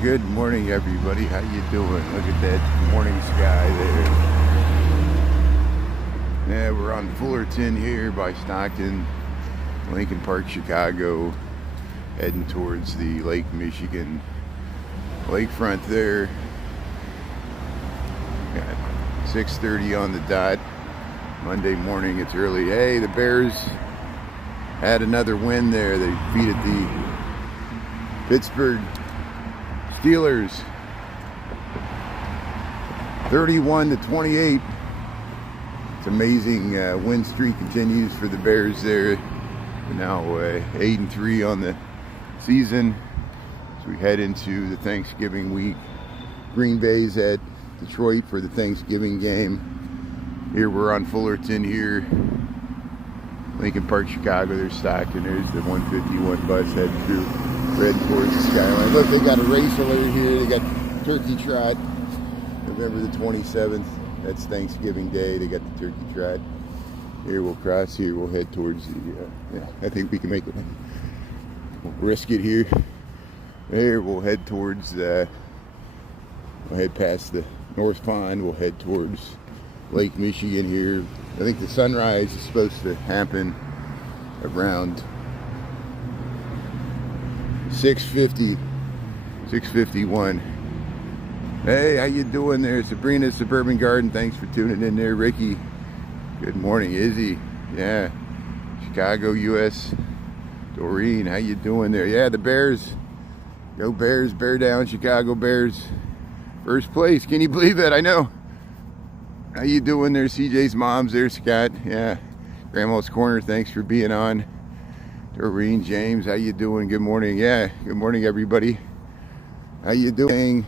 Good morning, everybody. How you doing? Look at that morning sky there. Yeah, we're on Fullerton here by Stockton, Lincoln Park, Chicago, heading towards the Lake Michigan Lakefront there. Got 6:30 on the dot. Monday morning, it's early. Hey, the Bears had another win there. They defeated the Pittsburgh Steelers 31-28. It's amazing. Win streak continues for the Bears there. We're now 8-3 on the season as we head into the Thanksgiving week. Green Bay's at Detroit for the Thanksgiving game. Here we're on Fullerton here, Lincoln Park, Chicago. There's Stockton. There's the 151 bus heading through, heading towards the skyline. Look, they got a race alert here. They got Turkey Trot, November the 27th. That's Thanksgiving Day. They got the Turkey Trot. Here we'll cross here. We'll head towards the, yeah, I think we can make it. We'll risk it here. There, we'll head towards the, we'll head past the North Pond. We'll head towards Lake Michigan here. I think the sunrise is supposed to happen around 6:50, 6:51. Hey, how you doing there? Sabrina, Suburban Garden, thanks for tuning in there. Ricky, good morning. Izzy, yeah. Chicago, US. Doreen, how you doing there? Yeah, the Bears. Go Bears, bear down, Chicago Bears. First place, can you believe that? I know. How you doing there? CJ's mom's there, Scott. Yeah. Grandma's Corner, thanks for being on. Doreen, James, how you doing? Good morning. Yeah, good morning, everybody. How you doing?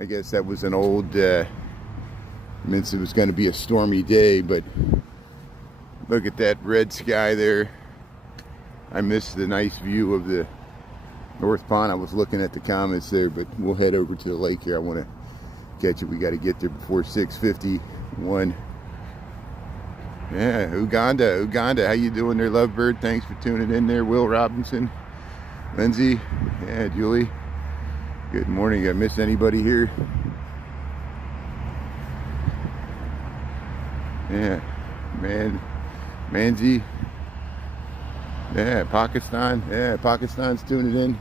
I guess that was an old, meant it was going to be a stormy day, but look at that red sky there. I missed the nice view of the North Pond. I was looking at the comments there, but we'll head over to the lake here. I want to catch it. We got to get there before 6:51. Yeah, Uganda, how you doing there, Lovebird? Thanks for tuning in there. Will Robinson, Lindsay, yeah, Julie. Good morning. I missed anybody here? Yeah, Manzi. Yeah, Pakistan. Yeah, Pakistan's tuning in.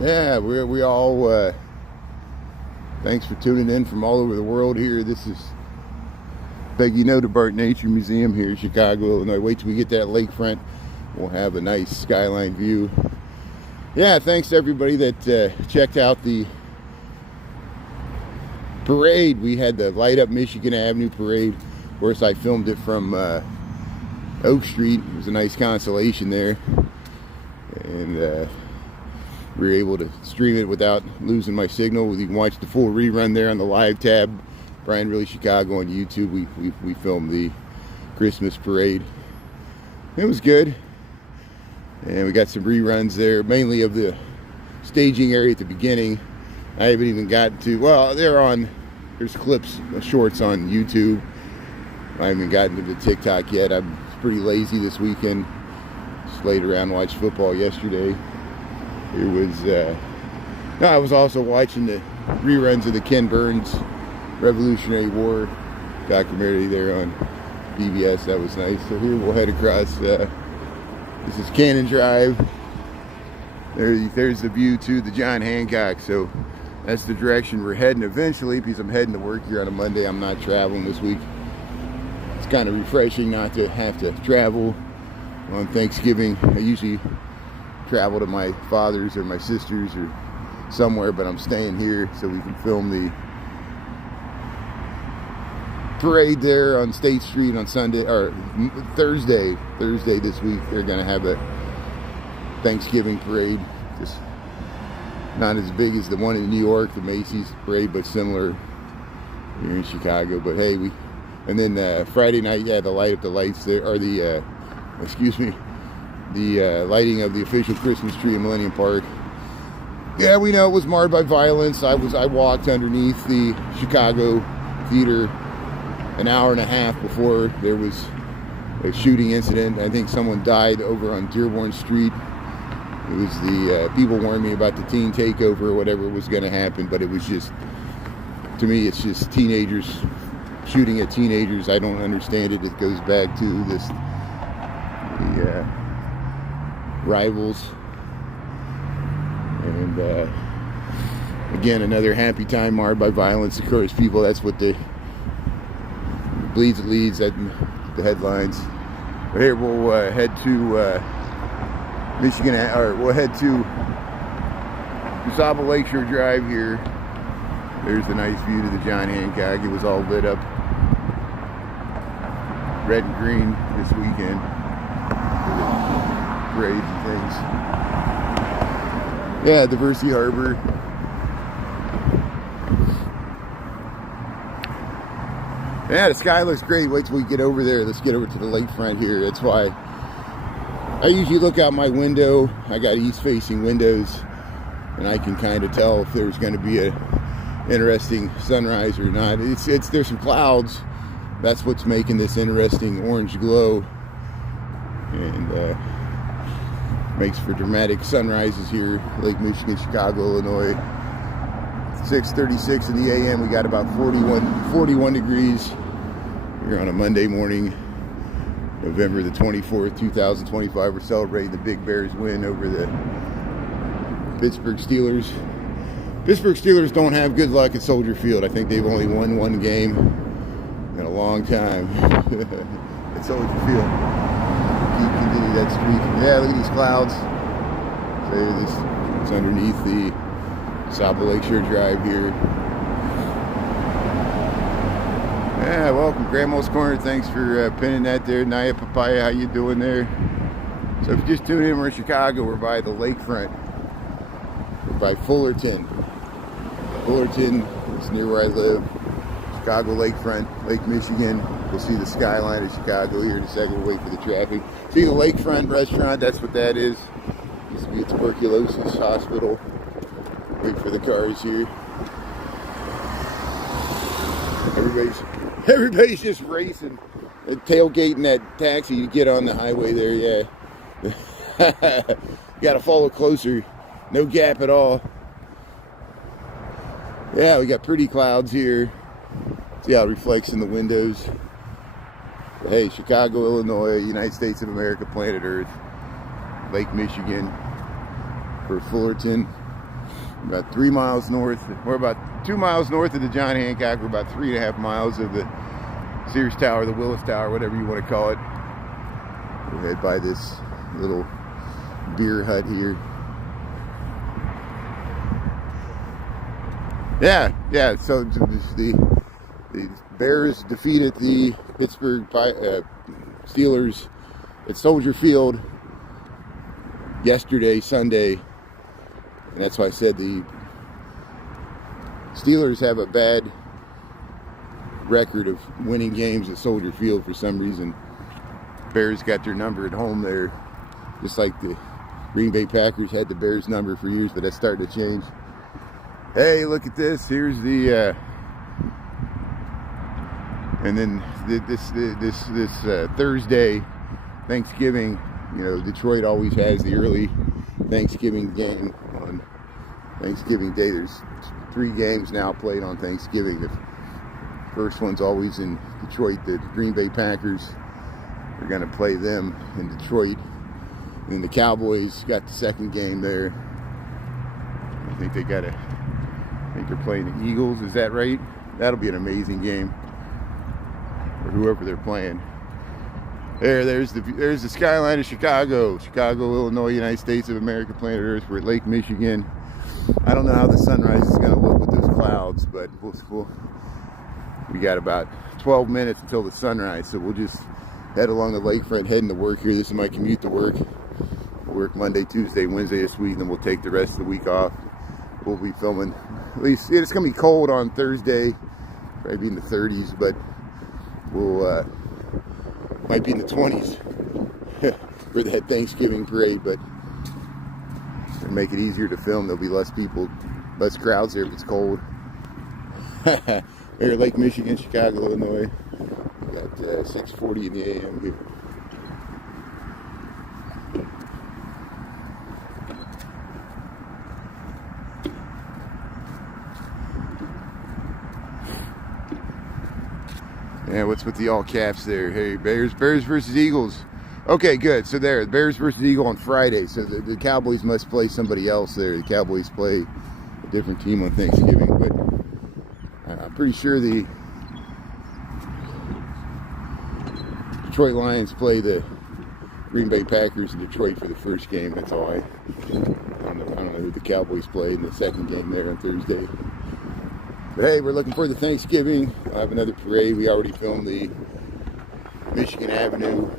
Yeah, we all. Thanks for tuning in from all over the world here. This is Peggy Nodebart Nature Museum here in Chicago, Illinois. Wait till we get that lakefront. We'll have a nice skyline view. Yeah, thanks to everybody that checked out the parade. We had the Light Up Michigan Avenue parade. Of course, I filmed it from Oak Street. It was a nice consolation there. And we were able to stream it without losing my signal. You can watch the full rerun there on the live tab. Brian Really Chicago on YouTube. We filmed the Christmas parade. It was good. And we got some reruns there, mainly of the staging area at the beginning. I haven't even gotten to, well, there's clips, shorts on YouTube. I haven't gotten to the TikTok yet. I'm pretty lazy this weekend. Just laid around and watched football yesterday. It was, I was also watching the reruns of the Ken Burns Revolutionary War documentary there on PBS. That was nice. So here we'll head across, this is Cannon Drive. There's the view to the John Hancock. So that's the direction we're heading eventually, because I'm heading to work here on a Monday. I'm not traveling this week. It's kind of refreshing not to have to travel on Thanksgiving. I usually travel to my father's or my sister's or somewhere, but I'm staying here so we can film the parade there on State Street on Sunday or Thursday this week. They're gonna have a Thanksgiving parade, just not as big as the one in New York, the Macy's parade, but similar here in Chicago. But hey, and then Friday night, yeah, the light up the lights there, or the the lighting of the official Christmas tree in Millennium Park. Yeah, we know it was marred by violence. I walked underneath the Chicago Theater an hour and a half before there was a shooting incident. I think someone died over on Dearborn Street. It was the people warned me about the teen takeover or whatever was going to happen, but it was just, to me, it's just teenagers shooting at teenagers. I don't understand it. It goes back to the rivals. And again, another happy time marred by violence. Of course, people, that's what the bleeds, it leads, that the headlines. But here we'll head to Michigan, or we'll head to Usaba Lakeshore Drive here. There's a nice view to the John Hancock. It was all lit up red and green this weekend for the parades and things. Yeah, Diversity Harbor. Yeah, the sky looks great. Wait till we get over there. Let's get over to the lakefront here. That's why I usually look out my window. I got east-facing windows, and I can kind of tell if there's going to be a interesting sunrise or not. There's some clouds. That's what's making this interesting orange glow, and makes for dramatic sunrises here, Lake Michigan, Chicago, Illinois. 6:36 in the a.m. We got about 41 degrees here on a Monday morning, November the 24th, 2025. We're celebrating the Big Bears win over the Pittsburgh Steelers. Pittsburgh Steelers don't have good luck at Soldier Field. I think they've only won one game in a long time at Soldier Field. Continue that streak. Yeah, look at these clouds. It's underneath the Usaba Lakeshore Drive here. Yeah, welcome, Grandma's Corner. Thanks for pinning that there. Naya Papaya, how you doing there? So if you just tuned in, we're in Chicago. We're by the lakefront. We're by Fullerton. Fullerton is near where I live. Chicago lakefront, Lake Michigan. We'll see the skyline of Chicago here in a second. We'll wait for the traffic. See the lakefront restaurant, that's what that is. Used to be a tuberculosis hospital. Wait for the cars here. Everybody's just racing, tailgating that taxi to get on the highway there. Yeah, got to follow closer. No gap at all. Yeah, we got pretty clouds here. See how it reflects in the windows. But hey, Chicago, Illinois, United States of America, planet Earth, Lake Michigan, for Fullerton. About 3 miles north. We're about 2 miles north of the John Hancock. We're about 3.5 miles of the Sears Tower, the Willis Tower, whatever you want to call it. We'll head by this little beer hut here. Yeah. So the Bears defeated the Pittsburgh Steelers at Soldier Field yesterday, Sunday. And that's why I said the Steelers have a bad record of winning games at Soldier Field for some reason. Bears got their number at home there, just like the Green Bay Packers had the Bears number for years, but that's starting to change. Hey, look at this. Here's the and then this Thursday, Thanksgiving. You know, Detroit always has the early Thanksgiving game on Thanksgiving Day. There's 3 games now played on Thanksgiving. The first one's always in Detroit. The Green Bay Packers are going to play them in Detroit. And then the Cowboys got the second game there. I think they're playing the Eagles. Is that right? That'll be an amazing game. Or whoever they're playing. There's the skyline of Chicago, Illinois, United States of America, planet Earth. We're at Lake Michigan. I don't know how the sunrise is going to look with those clouds, but we got about 12 minutes until the sunrise, so we'll just head along the lakefront, heading to work here. This is my commute to work. I work Monday, Tuesday, Wednesday this week, and then we'll take the rest of the week off. We'll be filming. At least it's going to be cold on Thursday, probably be in the 30s, but we'll might be in the 20s for that Thanksgiving parade, but to make it easier to film, there'll be less people, less crowds there if it's cold. Here at Lake Michigan, Chicago, Illinois. We got 6:40 in the a.m. here. Yeah, what's with the all caps there? Hey, Bears versus Eagles. Okay, good. So there, Bears versus Eagle on Friday. So the Cowboys must play somebody else there. The Cowboys play a different team on Thanksgiving, but I'm pretty sure the Detroit Lions play the Green Bay Packers in Detroit for the first game. That's all I don't know who the Cowboys play in the second game there on Thursday. But hey, we're looking forward to Thanksgiving. I'll have another parade. We already filmed the Michigan Avenue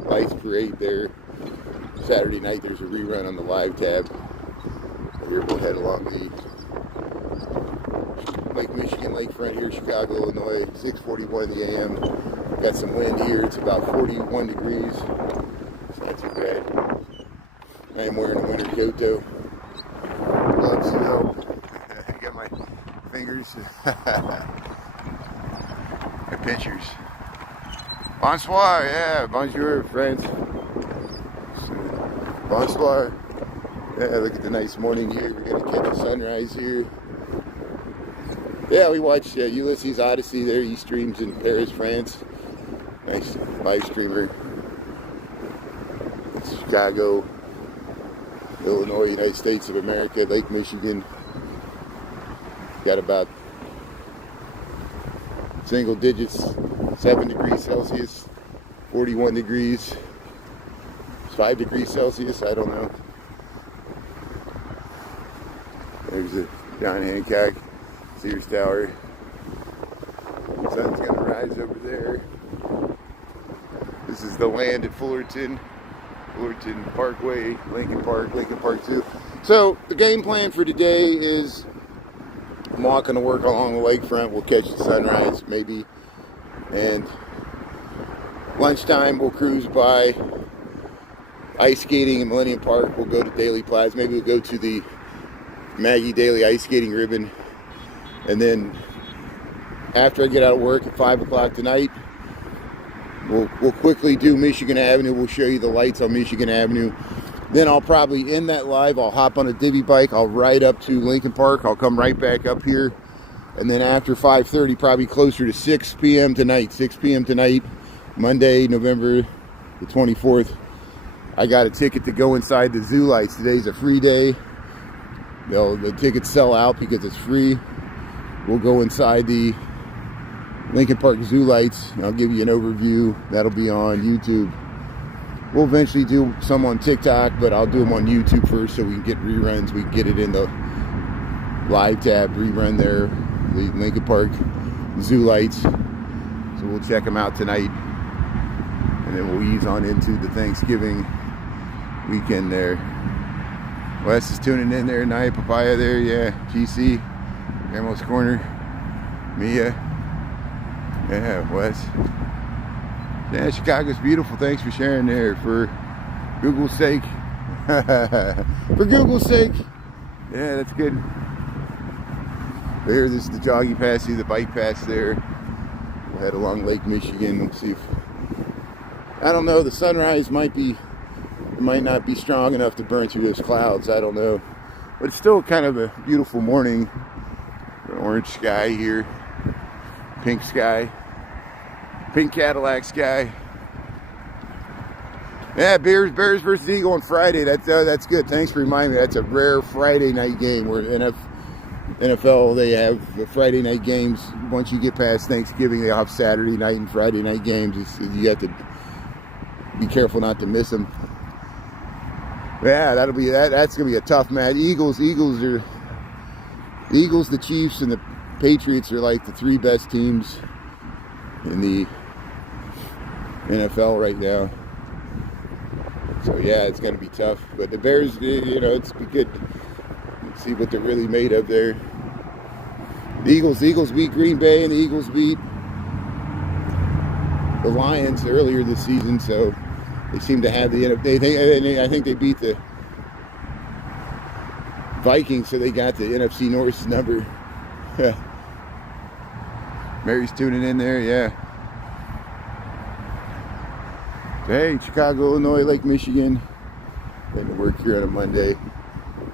Lights Parade there. Saturday night there's a rerun on the live tab. Here we'll head along the Lake Michigan Lakefront here, Chicago, Illinois, 6:41 in the AM. Got some wind here. It's about 41 degrees. It's not too bad. I am wearing a winter coat though. Gloves to help. I got my fingers. My pinchers. Bonsoir, yeah, bonjour, friends. Bonsoir. Yeah, look at the nice morning here. We're gonna catch a sunrise here. Yeah, we watched Ulysses Odyssey there. He streams in Paris, France. Nice live streamer. It's Chicago, Illinois, United States of America, Lake Michigan. Got about single digits, 7 degrees Celsius, 41 degrees, 5 degrees Celsius, I don't know. There's a John Hancock, Sears Tower. Sun's gonna rise over there. This is the land at Fullerton Parkway, Lincoln Park 2. So the game plan for today is I'm walking to work along the lakefront. We'll catch the sunrise maybe, and lunchtime we'll cruise by ice skating in Millennium Park. We'll go to Daily Plaza. Maybe we'll go to the Maggie Daily ice skating ribbon, and then after I get out of work at 5 o'clock tonight, we'll quickly do Michigan Avenue. We'll show you the lights on Michigan Avenue. Then I'll probably end that live. I'll hop on a divvy bike. I'll ride up to Lincoln Park. I'll come right back up here. And then after 5:30, probably closer to 6 p.m. tonight. 6 p.m. tonight, Monday, November the 24th. I got a ticket to go inside the zoo lights. Today's a free day. The tickets sell out because it's free. We'll go inside the Lincoln Park Zoo lights, and I'll give you an overview. That'll be on YouTube. We'll eventually do some on TikTok, but I'll do them on YouTube first so we can get reruns. We can get it in the live tab, rerun there, the Lincoln Park Zoo lights. So we'll check them out tonight, and then we'll ease on into the Thanksgiving weekend there. Wes is tuning in there, Naya Papaya there, yeah. GC, Grandma's Corner, Mia. Yeah, Wes. Yeah, Chicago's beautiful. Thanks for sharing there. For Google's sake. For Google's sake. Yeah, that's good. There, this is the jogging pass. See the bike pass there. We'll head along Lake Michigan. We'll see if, I don't know, the sunrise might not be strong enough to burn through those clouds. I don't know. But it's still kind of a beautiful morning. An orange sky here. Pink sky. Pink Cadillac sky. Yeah, Bears versus Eagle on Friday. That's good. Thanks for reminding me. That's a rare Friday night game where NFL, they have the Friday night games. Once you get past Thanksgiving, they have Saturday night and Friday night games. You have to be careful not to miss them. Yeah, that's gonna be a tough match. The Chiefs, and the Patriots are like the 3 best teams in the NFL right now. So yeah, it's gonna be tough. But the Bears, it's good. Let's see what they're really made of there. The Eagles beat Green Bay, and the Eagles beat the Lions earlier this season. So they seem to have I think they beat the Vikings, so they got the NFC North number. Mary's tuning in there, yeah. Hey, Chicago, Illinois, Lake Michigan. Going to work here on a Monday.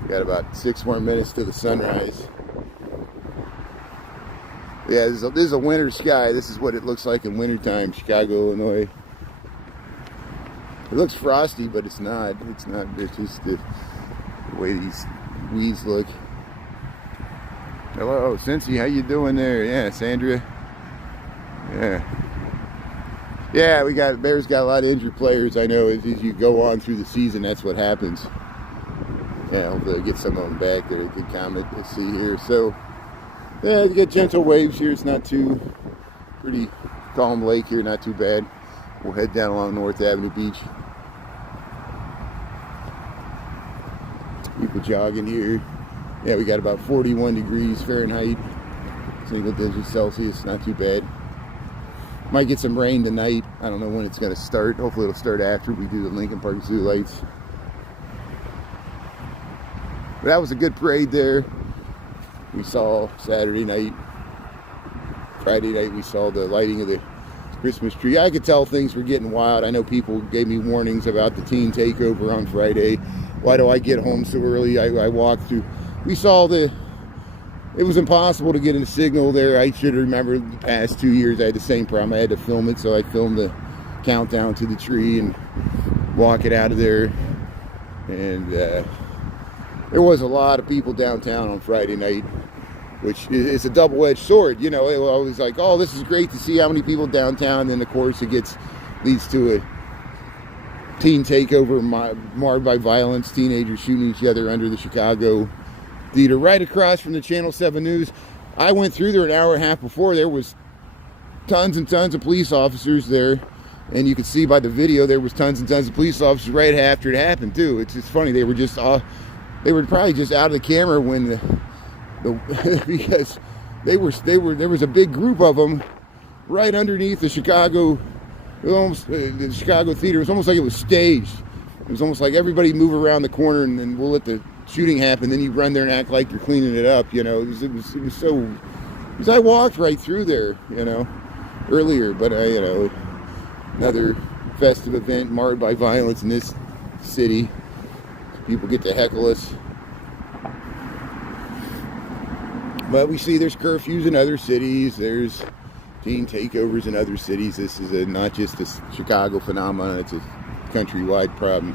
Got about 6 more minutes to the sunrise. Yeah, this is a winter sky. This is what it looks like in wintertime, Chicago, Illinois. It looks frosty, but it's not. It's not. It's just the way these weeds look. Hello, Cincy. How you doing there? Yeah, Sandra. Yeah, we got Bears got a lot of injured players. I know as you go on through the season, that's what happens. Yeah, hopefully I get some of them back. They're a good comment to see here. So, yeah, you get gentle waves here. It's not too pretty calm lake here. Not too bad. We'll head down along North Avenue Beach. People jogging here. Yeah, we got about 41 degrees Fahrenheit, single digits Celsius. Not too bad. Might get some rain tonight. I don't know when it's going to start. Hopefully it'll start after we do the Lincoln Park Zoo lights. But that was a good parade there. We saw Saturday night. Friday night we saw the lighting of the Christmas tree. I could tell things were getting wild. I know people gave me warnings about the teen takeover on Friday. Why do I get home so early? I walked through. We saw it was impossible to get a signal there. I should remember the past 2 years I had the same problem. I had to film it, so I filmed the countdown to the tree and walk it out of there. And there was a lot of people downtown on Friday night, which is a double-edged sword. You know, it was like, oh, this is great to see how many people downtown. Then, of course, it leads to a teen takeover marred by violence, teenagers shooting each other under the Chicago Theater right across from the Channel 7 News. I went through there an hour and a half before. There was tons and tons of police officers there, and you could see by the video there was tons and tons of police officers right after it happened too. It's just funny. They were probably just out of the camera when because there was a big group of them right underneath the Chicago Theater. It was almost like it was staged. It was almost like everybody move around the corner and then we'll let the shooting happen. Then you run there and act like you're cleaning it up. You know, it was so. Because I walked right through there, you know, earlier, but another festive event marred by violence in this city. People get to heckle us. But we see there's curfews in other cities. There's teen takeovers in other cities. This is not just a Chicago phenomenon. It's a countrywide problem.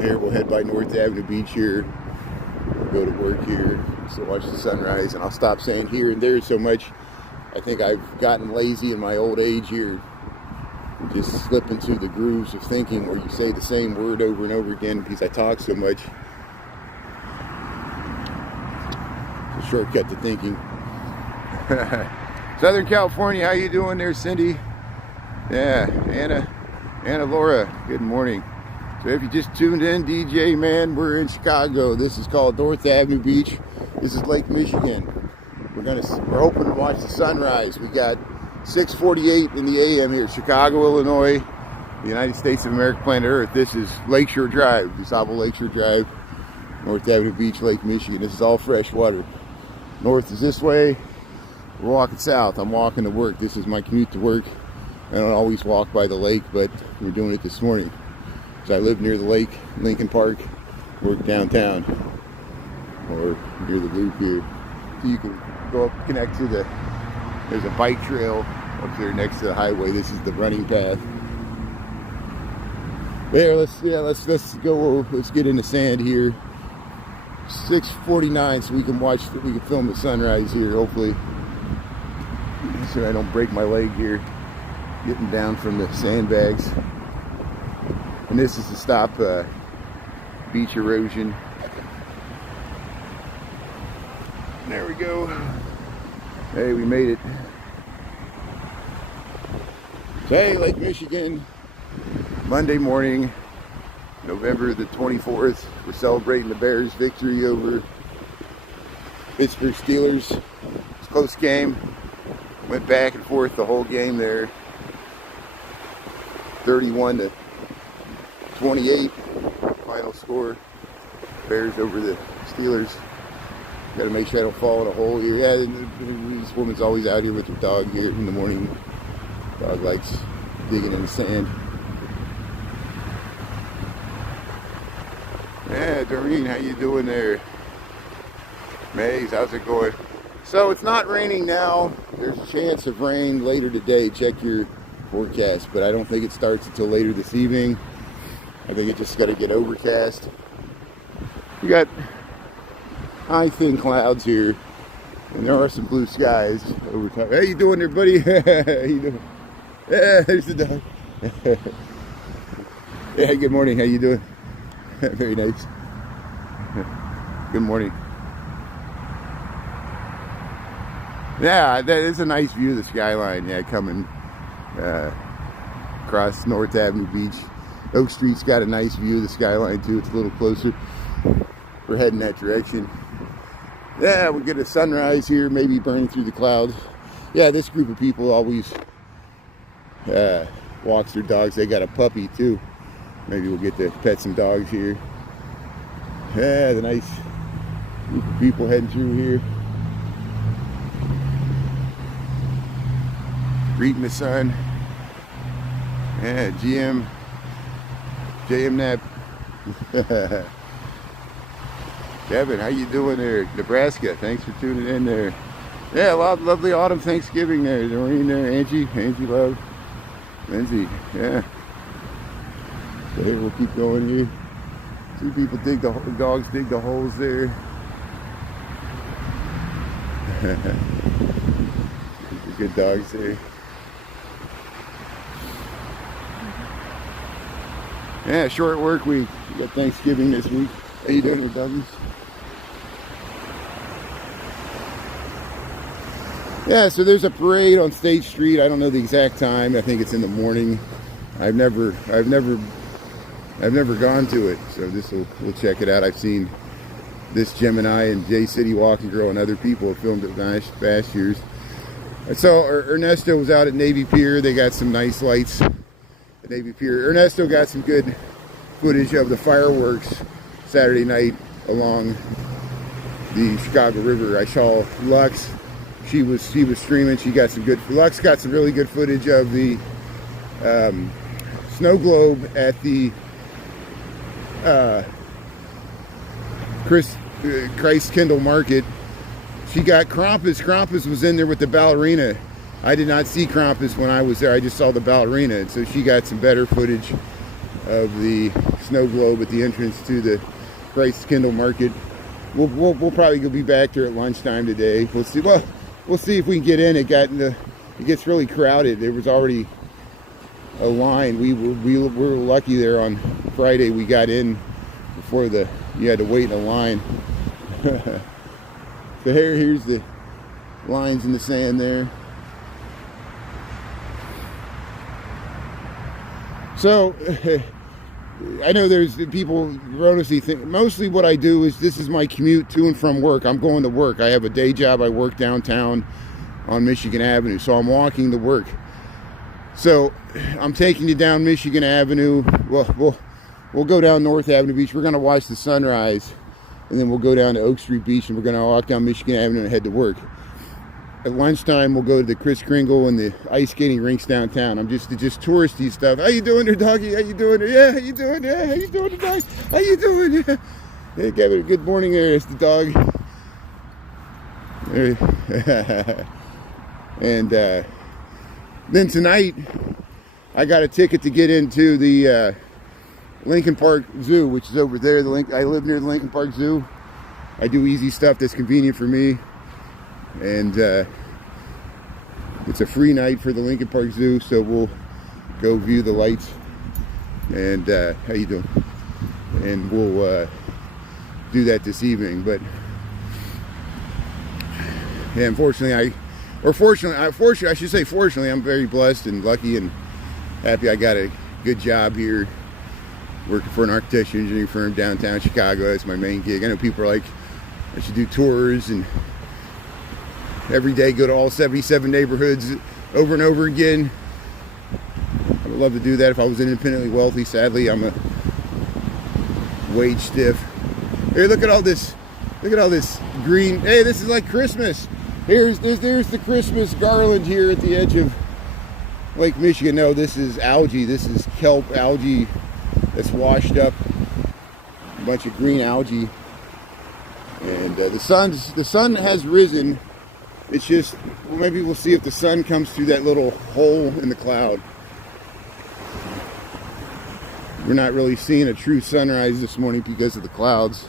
Here we'll head by North Avenue Beach here. We'll go to work here. So watch the sunrise. And I'll stop saying here and there so much. I think I've gotten lazy in my old age here. Just slip into the grooves of thinking where you say the same word over and over again because I talk so much. It's a shortcut to thinking. Southern California, how you doing there, Cindy? Yeah, Anna Laura, good morning. So if you just tuned in, DJ, man, we're in Chicago. This is called North Avenue Beach. This is Lake Michigan. We're hoping to watch the sunrise. We got 6:48 in the AM here, Chicago, Illinois, the United States of America, planet Earth. This is Lakeshore Drive, DuSable Lakeshore Drive, North Avenue Beach, Lake Michigan. This is all fresh water. North is this way. We're walking south. I'm walking to work. This is my commute to work. I don't always walk by the lake, but we're doing it this morning. So I live near the lake, Lincoln Park, work downtown, or near the loop here. So you can go up, connect to there's a bike trail up there next to the highway. This is the running path. There, let's go. Let's get in the sand here. 6:49, so we can film the sunrise here. Hopefully, so I don't break my leg here. Getting down from the sandbags. And this is to stop beach erosion. There we go. Hey, we made it. So, hey, Lake Michigan, Monday morning, November the 24th. We're celebrating the Bears' victory over Pittsburgh Steelers. It's a close game. Went back and forth the whole game there. 31-28 final score. Bears over the Steelers. Got to make sure I don't fall in a hole here. Yeah, this woman's always out here with her dog here in the morning. Dog likes digging in the sand. Yeah, Doreen, how you doing there? Maze, how's it going? So it's not raining now. There's a chance of rain later today. Check your forecast, but I don't think it starts until later this evening. I think it just got to get overcast. We got high thin clouds here, and there are some blue skies over top. How you doing there, buddy? How you doing? Yeah, there's the dog. Yeah, good morning. How you doing? Very nice. Good morning. Yeah, that is a nice view of the skyline. Yeah, coming across North Avenue Beach. Oak Street's got a nice view of the skyline too. It's a little closer. We're heading that direction. Yeah, we'll get a sunrise here, maybe burning through the clouds. Yeah, this group of people always walks their dogs. They got a puppy too. Maybe we'll get to pet some dogs here. Yeah, the nice group of people heading through here. Greeting the sun. Yeah, JM Nap. Kevin, how you doing there? Nebraska, thanks for tuning in there. Yeah, a lot of lovely autumn Thanksgiving there. Doreen there, Angie Love, Lindsay, yeah. So here we'll keep going here. Two people dogs dig the holes there. Good dogs there. Yeah, short work week. We got Thanksgiving this week. How you doing here, doggies? Yeah, so there's a parade on State Street. I don't know the exact time. I think it's in the morning. I've never gone to it, so we'll check it out. I've seen this Gemini and J City Walking Girl and other people have filmed it past years. So Ernesto was out at Navy Pier. They got some nice lights at Navy Pier. Ernesto got some good footage of the fireworks Saturday night along the Chicago River. I saw Lux. She was streaming. She got some good. Lux got some really good footage of the snow globe at the Christ Kindle Market. She got Krampus. Krampus was in there with the ballerina. I did not see Krampus when I was there. I just saw the ballerina. And so she got some better footage of the snow globe at the entrance to the Christ Kindle Market. We'll probably be back there at lunchtime today. We'll see. Well, we'll see if we can get in. It gets really crowded. There was already a line. We were lucky there on Friday. We got in before you had to wait in a line. So here's the lines in the sand there. So I know there's people erroneously think mostly what I do is this is my commute to and from work. I'm going to work. I have a day job. I work downtown on Michigan Avenue, so I'm walking to work. So I'm taking you down Michigan Avenue. Well, we'll go down North Avenue Beach. We're going to watch the sunrise, and then we'll go down to Oak Street Beach, and we're going to walk down Michigan Avenue and head to work. At lunchtime, we'll go to the Kris Kringle and the ice skating rinks downtown. I'm just touristy stuff. How you doing there, doggy? How you doing there? Yeah, how you doing? Yeah, how you doing, dog? How you doing? Yeah. Hey, Kevin, good morning there. It's the dog. And then tonight, I got a ticket to get into the Lincoln Park Zoo, which is over there. I live near the Lincoln Park Zoo. I do easy stuff that's convenient for me. And it's a free night for the Lincoln Park Zoo, so we'll go view the lights. And how you doing? And we'll do that this evening. But yeah, unfortunately, fortunately, I should say fortunately, I'm very blessed and lucky and happy. I got a good job here, working for an architecture engineering firm downtown Chicago. That's my main gig. I know people are like, I should do tours and every day go to all 77 neighborhoods over and over again. I would love to do that if I was independently wealthy. Sadly, I'm a wage stiff. Here, look at all this green. Hey, this is like Christmas. There's the Christmas garland here at the edge of Lake Michigan. No, this is algae. This is kelp algae that's washed up a bunch of green algae, and the sun has risen. It's just, well, maybe we'll see if the sun comes through that little hole in the cloud. We're not really seeing a true sunrise this morning because of the clouds.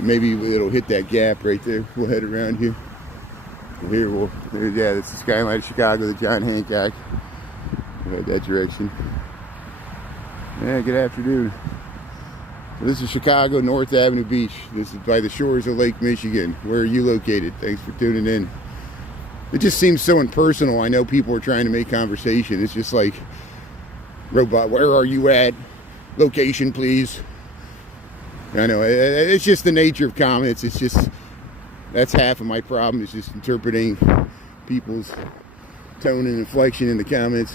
Maybe it'll hit that gap right there. We'll head around here. Yeah, that's the skyline of Chicago, the John Hancock. We'll head that direction. Yeah, good afternoon. So this is Chicago, North Avenue Beach. This is by the shores of Lake Michigan. Where are you located? Thanks for tuning in. It just seems so impersonal. I know people are trying to make conversation. It's just like, robot, where are you at? Location, please. I know, it's just the nature of comments. It's just, that's half of my problem, is just interpreting people's tone and inflection in the comments.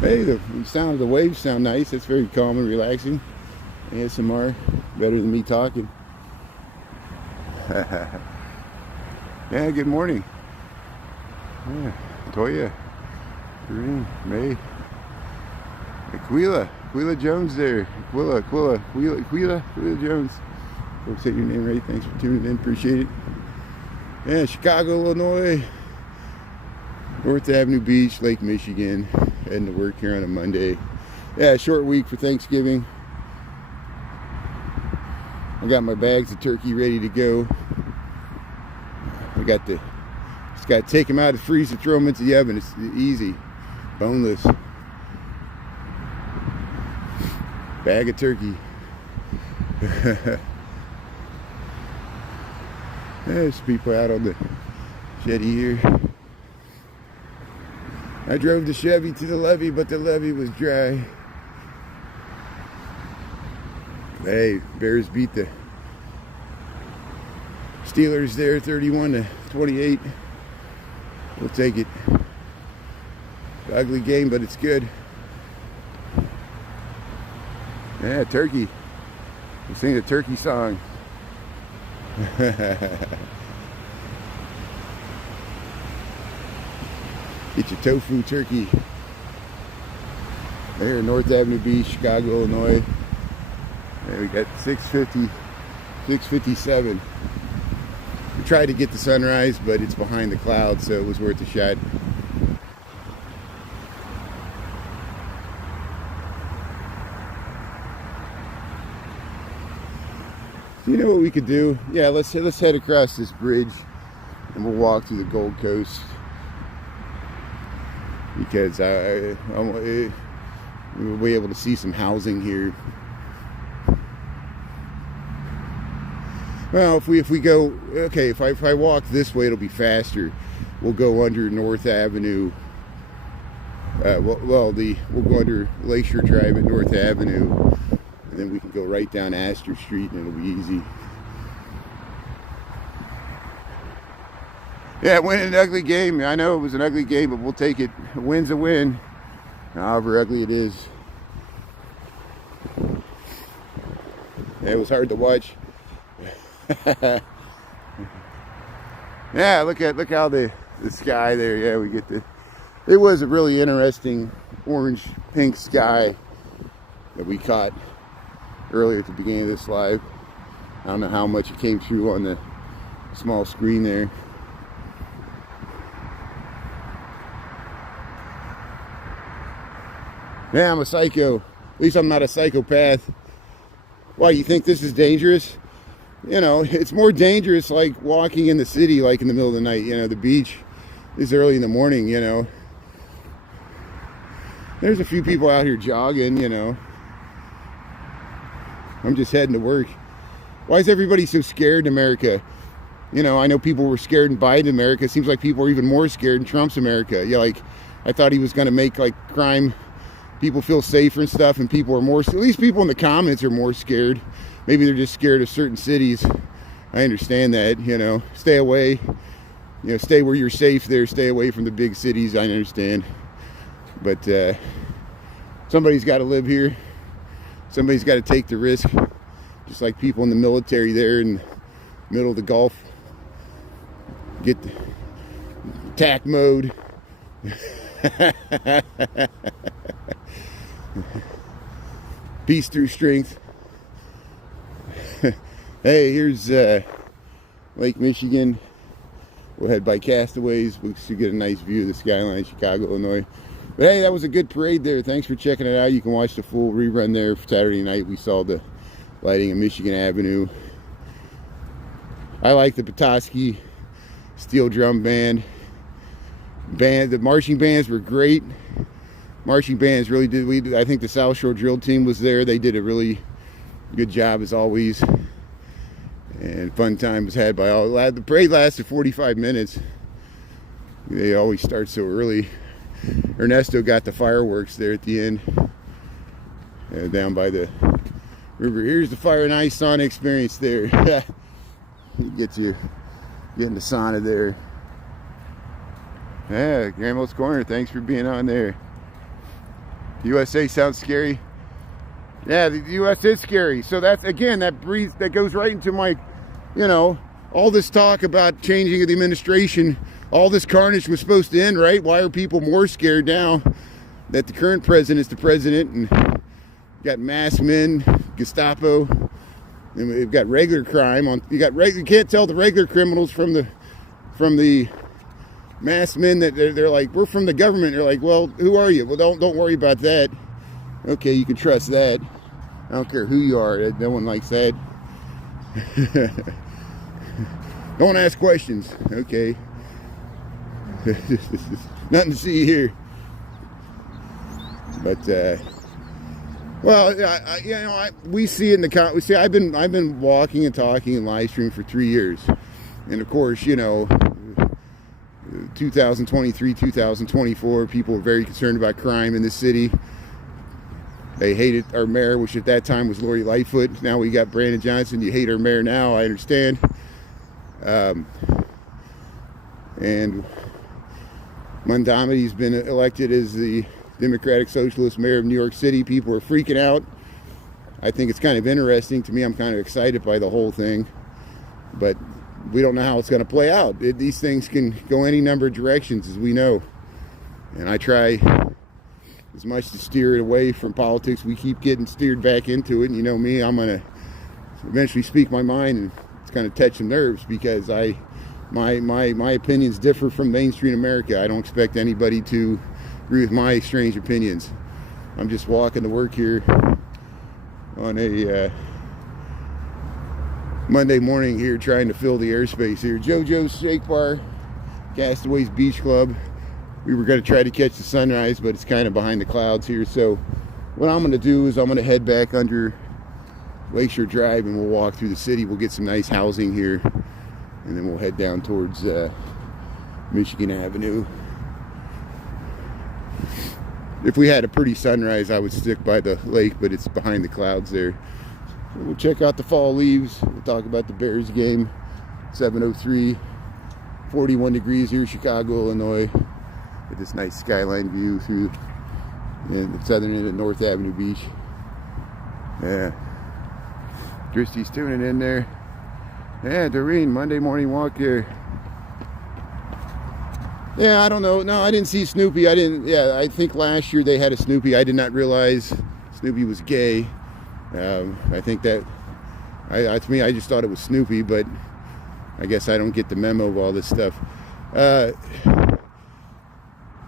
Hey, the sound of the waves sound nice. It's very calm and relaxing. ASMR, better than me talking. Yeah, good morning. Yeah, Toya, Green, May, Aquila Jones there. Aquila Jones. Folks, say your name right. Thanks for tuning in. Appreciate it. Yeah, Chicago, Illinois. North Avenue Beach, Lake Michigan. Heading to work here on a Monday. Yeah, short week for Thanksgiving. I got my bags of turkey ready to go. Just got to take them out of the freezer, throw them into the oven. It's easy, boneless. Bag of turkey. There's people out on the jetty here. I drove the Chevy to the levee, but the levee was dry. Hey, Bears beat the Steelers there, 31-28. We'll take it. Ugly game, but it's good. Yeah, turkey. We're singing a turkey song. Get your tofu turkey. There, North Avenue Beach, Chicago, Illinois. There, we got 6:50, 6:57. We tried to get the sunrise, but it's behind the clouds, so it was worth a shot. You know what we could do? Yeah, let's head across this bridge, and we'll walk through the Gold Coast. Because we'll be able to see some housing here. Well, if we go, okay, if I walk this way, it'll be faster. We'll go under North Avenue. We'll go under Lakeshore Drive at North Avenue, and then we can go right down Astor Street, and it'll be easy. Yeah, it went an ugly game. I know it was an ugly game, but we'll take it. A win's a win, however ugly it is. Yeah, it was hard to watch. Yeah, look how the sky there. Yeah, we get the. It was a really interesting orange pink sky that we caught earlier at the beginning of this live. I don't know how much it came through on the small screen there. Yeah, I'm a psycho. At least I'm not a psychopath. Why, you think this is dangerous? You know, it's more dangerous like walking in the city, like in the middle of the night. You know, the beach is early in the morning, you know. There's a few people out here jogging, you know. I'm just heading to work. Why is everybody so scared in America? You know, I know people were scared in Biden America. It seems like people are even more scared in Trump's America. Yeah, like, I thought he was going to make, like, crime... people feel safer and stuff, and people are more, at least people in the comments are more scared. Maybe they're just scared of certain cities. I understand that, you know. Stay away, you know, stay where you're safe there. Stay away from the big cities. I understand. But somebody's got to live here. Somebody's got to take the risk. Just like people in the military there in the middle of the Gulf. attack mode. Peace through strength. Hey, here's Lake Michigan. We'll head by Castaways. We should get a nice view of the skyline, Chicago, Illinois. But hey, that was a good parade there. Thanks for checking it out. You can watch the full rerun there for Saturday night. We saw the lighting of Michigan Avenue. I like the Petoskey Steel Drum Band. The marching bands were great. Marching bands really did. I think the South Shore Drill Team was there. They did a really good job as always. And fun time was had by all. The parade lasted 45 minutes. They always start so early. Ernesto got the fireworks there at the end, down by the river. Here's the Fire and Ice sauna experience there. Get in the sauna there. Yeah, Grandma's Corner. Thanks for being on there. USA sounds scary. Yeah, the U.S. is scary. So that's, again, that goes right into my, all this talk about changing of the administration. All this carnage was supposed to end, right? Why are people more scared now that the current president is the president? And you got masked men, Gestapo, and we've got regular crime on. You can't tell the regular criminals from the masked men that they're like, we're from the government. They're like, well, who are you? Well, don't worry about that. Okay, you can trust that. I don't care who you are. No one likes that. Don't ask questions. Okay. Nothing to see here. But well, we see it in the we see. I've been walking and talking and live streaming for 3 years, and of course, 2023, 2024, people were very concerned about crime in the city. They hated our mayor, which at that time was Lori Lightfoot. Now we got Brandon Johnson. You hate our mayor now, I understand. And Mondomity's been elected as the Democratic Socialist mayor of New York City. People are freaking out. I think it's kind of interesting. To me, I'm kind of excited by the whole thing. But we don't know how it's going to play out. These things can go any number of directions, as we know. And I try as much to steer it away from politics. We keep getting steered back into it. And you know me, I'm going to eventually speak my mind, and it's going to touch some nerves because my opinions differ from mainstream America. I don't expect anybody to agree with my strange opinions. I'm just walking to work here on a Monday morning here, trying to fill the airspace here. JoJo's Shake Bar, Castaways Beach Club. We were going to try to catch the sunrise, but it's kind of behind the clouds here. So what I'm going to do is I'm going to head back under Lakeshore Drive, and we'll walk through the city. We'll get some nice housing here, and then we'll head down towards Michigan Avenue. If we had a pretty sunrise, I would stick by the lake, but it's behind the clouds there. So we'll check out the fall leaves. We'll talk about the Bears game. 7:03, 41 degrees here, Chicago, Illinois. With this nice skyline view through the southern end of North Avenue Beach. Yeah. Christy's tuning in there. Yeah, Doreen, Monday morning walk here. Yeah, I don't know. No, I didn't see Snoopy. I think last year they had a Snoopy. I did not realize Snoopy was gay. I think that, to me, I just thought it was Snoopy, but I guess I don't get the memo of all this stuff.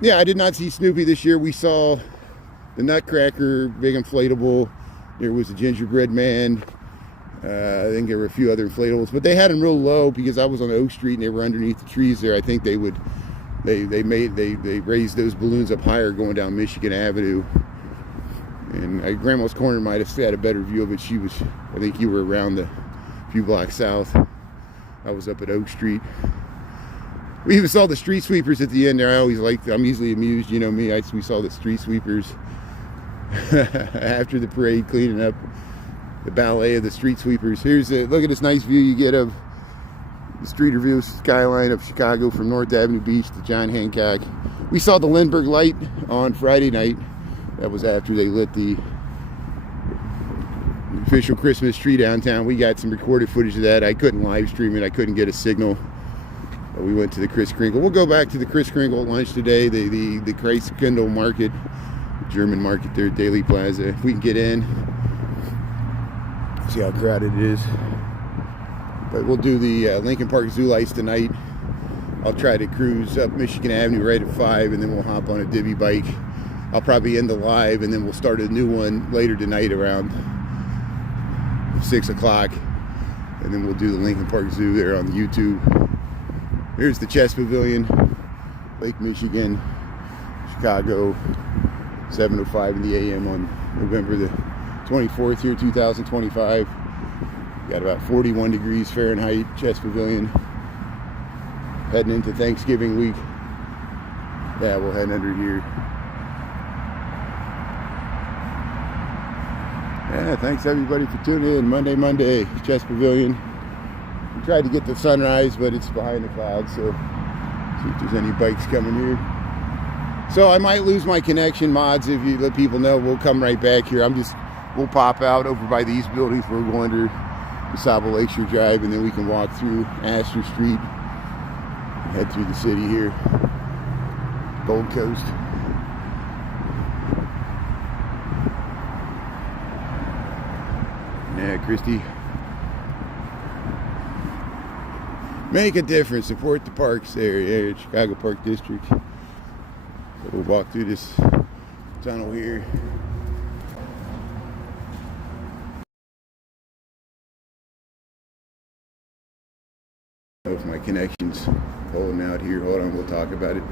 Yeah, I did not see Snoopy this year. We saw the Nutcracker, big inflatable. There was a gingerbread man. I think there were a few other inflatables, but they had them real low because I was on Oak Street and they were underneath the trees there. I think they raised those balloons up higher going down Michigan Avenue. And Grandma's Corner might have had a better view of it. I think you were around a few blocks south. I was up at Oak Street. We even saw the street sweepers at the end there. I'm easily amused, you know me. We saw the street sweepers after the parade, cleaning up the ballet of the street sweepers. Look at this nice view you get of the street view skyline of Chicago from North Avenue Beach to John Hancock. We saw the Lindbergh light on Friday night. That was after they lit the official Christmas tree downtown. We got some recorded footage of that. I couldn't live stream it. I couldn't get a signal. We went to the Kris Kringle. We'll go back to the Kris Kringle at lunch today. The Kris Kringle market, German market there at Daily Plaza. If we can get in, see how crowded it is. But we'll do the Lincoln Park Zoo lights tonight. I'll try to cruise up Michigan Avenue right at 5, and then we'll hop on a divvy bike. I'll probably end the live, and then we'll start a new one later tonight around 6 o'clock. And then we'll do the Lincoln Park Zoo there on the YouTube. Here's the Chess Pavilion, Lake Michigan, Chicago, 7:05 in the a.m. on November the 24th here, 2025. Got about 41 degrees Fahrenheit, Chess Pavilion. Heading into Thanksgiving week. Yeah, we'll head under here. Yeah, thanks everybody for tuning in. Monday, Chess Pavilion. We tried to get the sunrise, but it's behind the clouds, so see if there's any bikes coming here. So I might lose my connection, mods. If you let people know, we'll come right back here. We'll pop out over by these buildings. We're going to the Sabo Lakeshore Drive, and then we can walk through Astor Street and head through the city here. Gold Coast. Yeah, Christy. Make a difference. Support the parks there, Chicago Park District. So we'll walk through this tunnel here. If my connection's holding out here, hold on, we'll talk about it.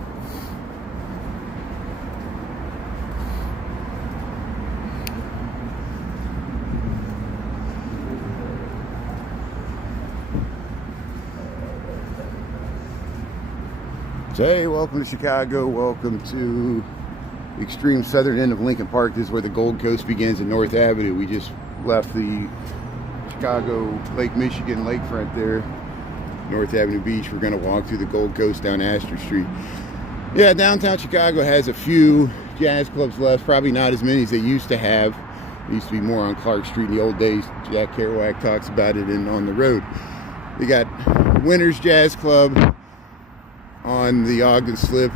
Hey, welcome to Chicago. Welcome to the extreme southern end of Lincoln Park. This is where the Gold Coast begins in North Avenue. We just left the Chicago Lake Michigan lakefront there, North Avenue Beach. We're going to walk through the Gold Coast down Astor Street. Yeah, downtown Chicago has a few jazz clubs left, probably not as many as they used to have. There used to be more on Clark Street in the old days. Jack Kerouac talks about it in On the Road. They got Winter's Jazz Club on the Ogden Slip.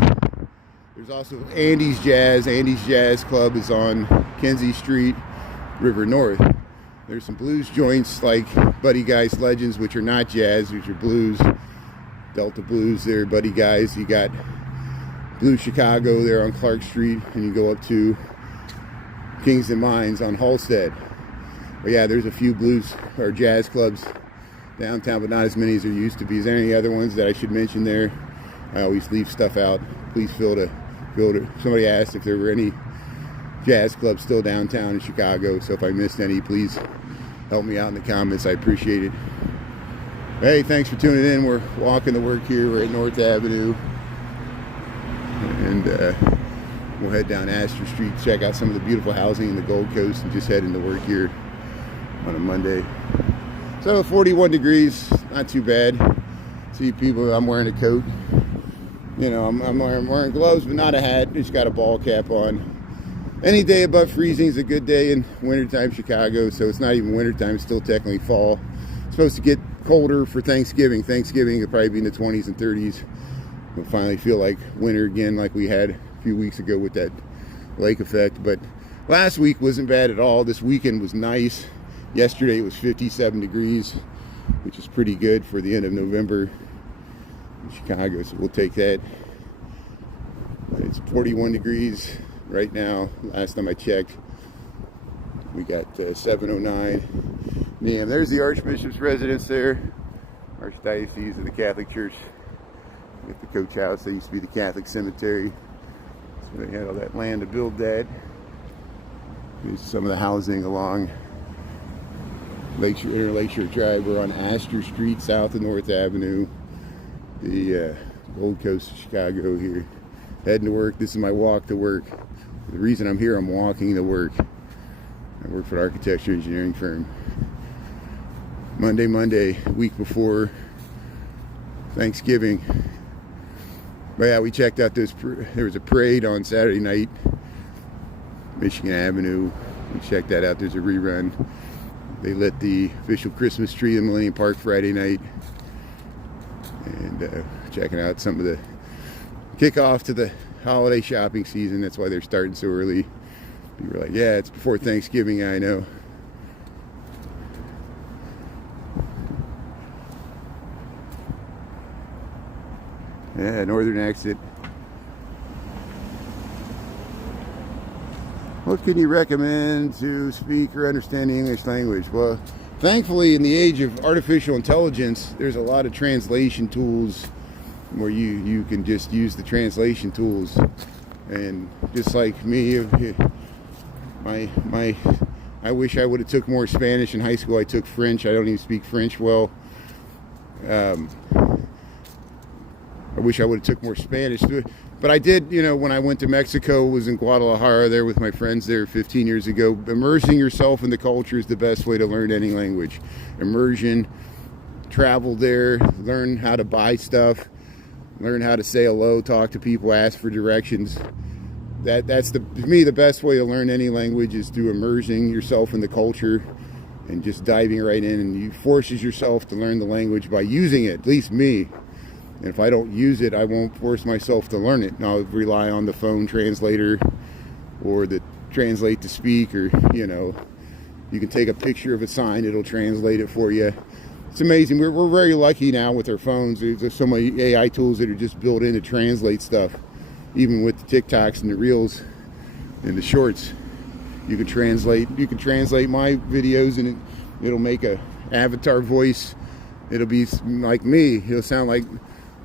There's also Andy's Jazz. Andy's Jazz Club is on Kinsey Street, River North. There's some blues joints like Buddy Guy's Legends, which are not jazz, which are blues. Delta Blues there, Buddy Guy's. You got Blue Chicago there on Clark Street, and you go up to Kingston Mines on Halstead. But yeah, there's a few blues or jazz clubs downtown, but not as many as there used to be. Is there any other ones that I should mention there? I always leave stuff out. Please feel to. Somebody asked if there were any jazz clubs still downtown in Chicago, so if I missed any, please help me out in the comments. I appreciate it. Hey, thanks for tuning in. We're walking to work here. We're at North Avenue, and we'll head down Astor Street, check out some of the beautiful housing in the Gold Coast, and just head into work here on a Monday. So 41 degrees, not too bad. See people, I'm wearing a coat. You know, I'm wearing gloves, but not a hat. Just got a ball cap on. Any day above freezing is a good day in wintertime Chicago, so it's not even wintertime, it's still technically fall. It's supposed to get colder for Thanksgiving. Thanksgiving will probably be in the 20s and 30s. We'll finally feel like winter again like we had a few weeks ago with that lake effect. But last week wasn't bad at all. This weekend was nice. Yesterday it was 57 degrees, which is pretty good for the end of November in Chicago, so we'll take that. It's 41 degrees right now. Last time I checked, we got 7:09. Damn, there's the Archbishop's residence there, Archdiocese of the Catholic Church. Get the coach house. That used to be the Catholic cemetery, so they had all that land to build that. Here's some of the housing along Lakeshore, Lakeshore Drive. We're on Astor Street, south of North Avenue, the Gold Coast of Chicago here. Heading to work. This is my walk to work. The reason I'm here, I'm walking to work. I work for an architecture engineering firm. Monday, week before Thanksgiving. But yeah, we checked out this. There was a parade on Saturday night, Michigan Avenue. We checked that out. There's a rerun. They lit the official Christmas tree in Millennium Park Friday night. and checking out some of the kickoff to the holiday shopping season. That's why they're starting so early. People are like, yeah, it's before Thanksgiving, I know. Yeah, northern exit. What can you recommend to speak or understand the English language? Well, thankfully, in the age of artificial intelligence, there's a lot of translation tools where you can just use the translation tools. And just like me, I wish I would have took more Spanish in high school. I took French. I don't even speak French well. I wish I would have took more Spanish. But I did, when I went to Mexico, was in Guadalajara there with my friends there 15 years ago. Immersing yourself in the culture is the best way to learn any language. Immersion, travel there, learn how to buy stuff, learn how to say hello, talk to people, ask for directions. That's to me, the best way to learn any language is through immersing yourself in the culture and just diving right in. And you forces yourself to learn the language by using it, at least me. And if I don't use it, I won't force myself to learn it. And I'll rely on the phone translator or the translate to speak, or, you can take a picture of a sign, it'll translate it for you. It's amazing. We're very lucky now with our phones. There's so many AI tools that are just built in to translate stuff. Even with the TikToks and the Reels and the Shorts, you can translate my videos, and it'll make a avatar voice. It'll be like me. It'll sound like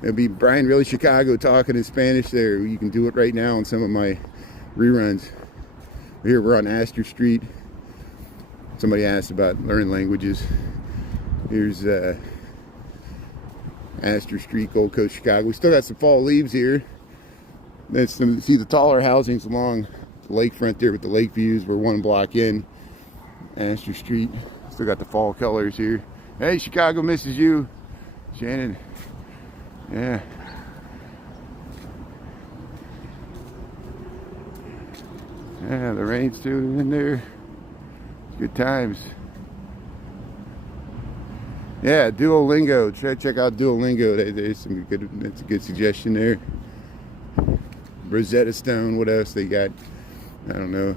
it'll be Brian Really Chicago talking in Spanish there. You can do it right now on some of my reruns. Here we're on Astor Street. Somebody asked about learning languages. Here's Astor Street, Gold Coast, Chicago. We still got some fall leaves here. See the taller housings along the lakefront there with the lake views. We're one block in Astor Street. Still got the fall colors here. Hey, Chicago misses you, Shannon. Yeah. Yeah, the rain's still in there. Good times. Yeah, Duolingo. Check out Duolingo. There's some good. That's a good suggestion there. Rosetta Stone. What else they got? I don't know.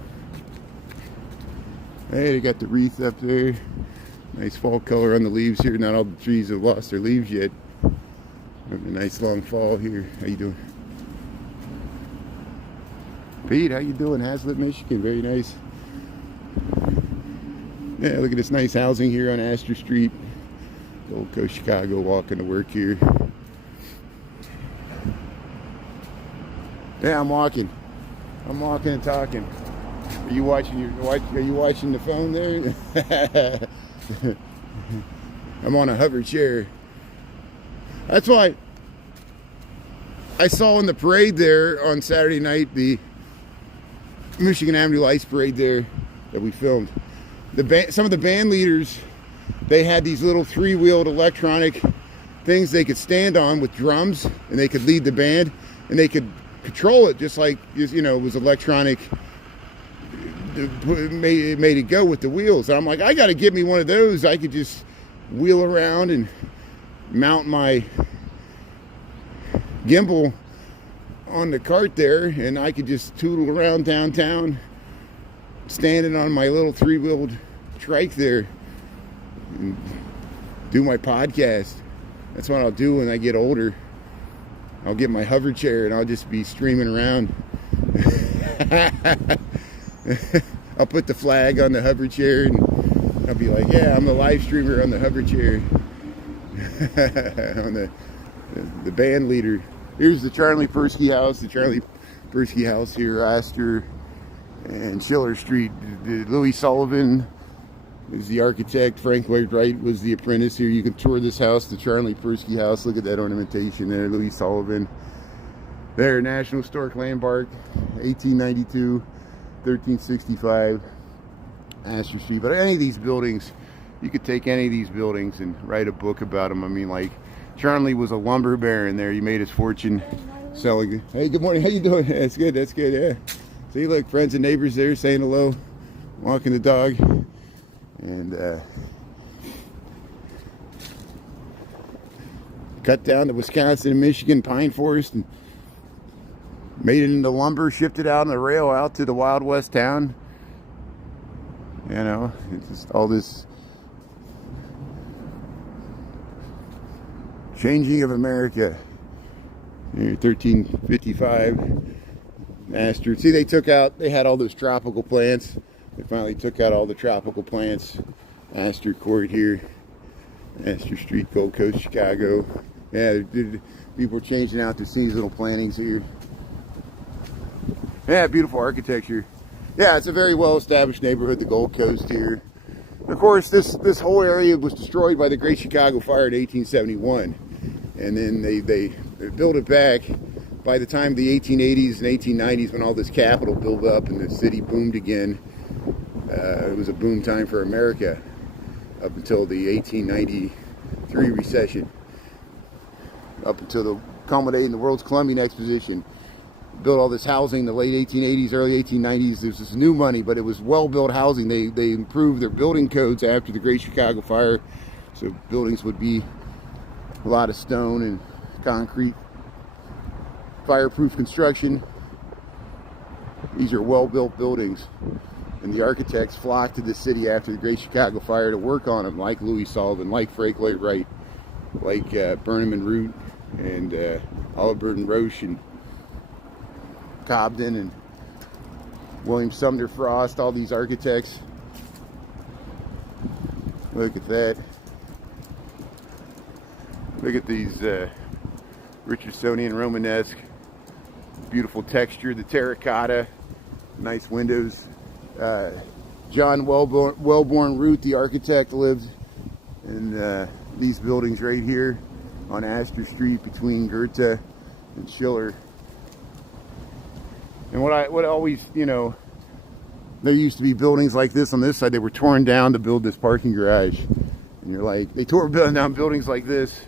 Hey, they got the wreath up there. Nice fall color on the leaves here. Not all the trees have lost their leaves yet. A nice long fall here. How you doing? Pete, how you doing? Hazlitt, Michigan. Very nice. Yeah, look at this nice housing here on Astor Street. Gold Coast, Chicago, walking to work here. Yeah, I'm walking and talking. Are you watching the phone there? I'm on a hover chair. That's why I saw in the parade there on Saturday night, the Michigan Avenue Lights parade there that we filmed. Some of the band leaders, they had these little three-wheeled electronic things they could stand on with drums, and they could lead the band, and they could control it just like, it was electronic. It made it go with the wheels. And I'm like, I got to get me one of those. I could just wheel around and mount my gimbal on the cart there, and I could just tootle around downtown standing on my little three-wheeled trike there and do my podcast. That's what I'll do when I get older. I'll get my hover chair and I'll just be streaming around. I'll put the flag on the hover chair and I'll be like, yeah, I'm the live streamer on the hover chair. On the band leader. Here's the Charlie Persky house. The Charlie Persky house here, Astor and Schiller Street. Louis Sullivan is the architect. Frank Lloyd Wright was the apprentice here. You can tour this house, the Charlie Persky house. Look at that ornamentation there. Louis Sullivan. There, National Historic Landmark, 1892, 1365, Astor Street. But any of these buildings, you could take any of these buildings and write a book about them. I mean, like, Charlie was a lumber baron there. He made his fortune selling. Hey, good morning. How you doing? That's good. That's good. Yeah. See, look, friends and neighbors there saying hello, walking the dog, and cut down the Wisconsin and Michigan pine forest and made it into lumber, shipped it out on the rail out to the Wild West town. You know, it's just all this changing of America. 1355 Astor. See, they had all those tropical plants. They finally took out all the tropical plants. Astor Court here. Astor Street, Gold Coast, Chicago. Yeah, people are changing out their seasonal plantings here. Yeah, beautiful architecture. Yeah, it's a very well-established neighborhood, the Gold Coast here. Of course, this whole area was destroyed by the Great Chicago Fire in 1871. And then they built it back by the time of the 1880s and 1890s, when all this capital built up and the city boomed again. It was a boom time for America up until the 1893 recession, up until the culminating the World's Columbian Exposition. Built all this housing in the late 1880s, early 1890s. There's this new money, but it was well-built housing. They improved their building codes after the Great Chicago Fire, so buildings would be a lot of stone and concrete, fireproof construction. These are well-built buildings, and the architects flocked to the city after the Great Chicago Fire to work on them, like Louis Sullivan, like Frank Lloyd Wright, like Burnham and Root, and Oliver and Roche, and Cobden, and William Sumner Frost. All these architects. Look at that. Look at these Richardsonian Romanesque, beautiful texture, the terracotta, nice windows. John Wellborn Root, the architect, lived in these buildings right here on Astor Street between Goethe and Schiller. And what always, you know, there used to be buildings like this on this side. They were torn down to build this parking garage. And you're like, they tore down buildings like this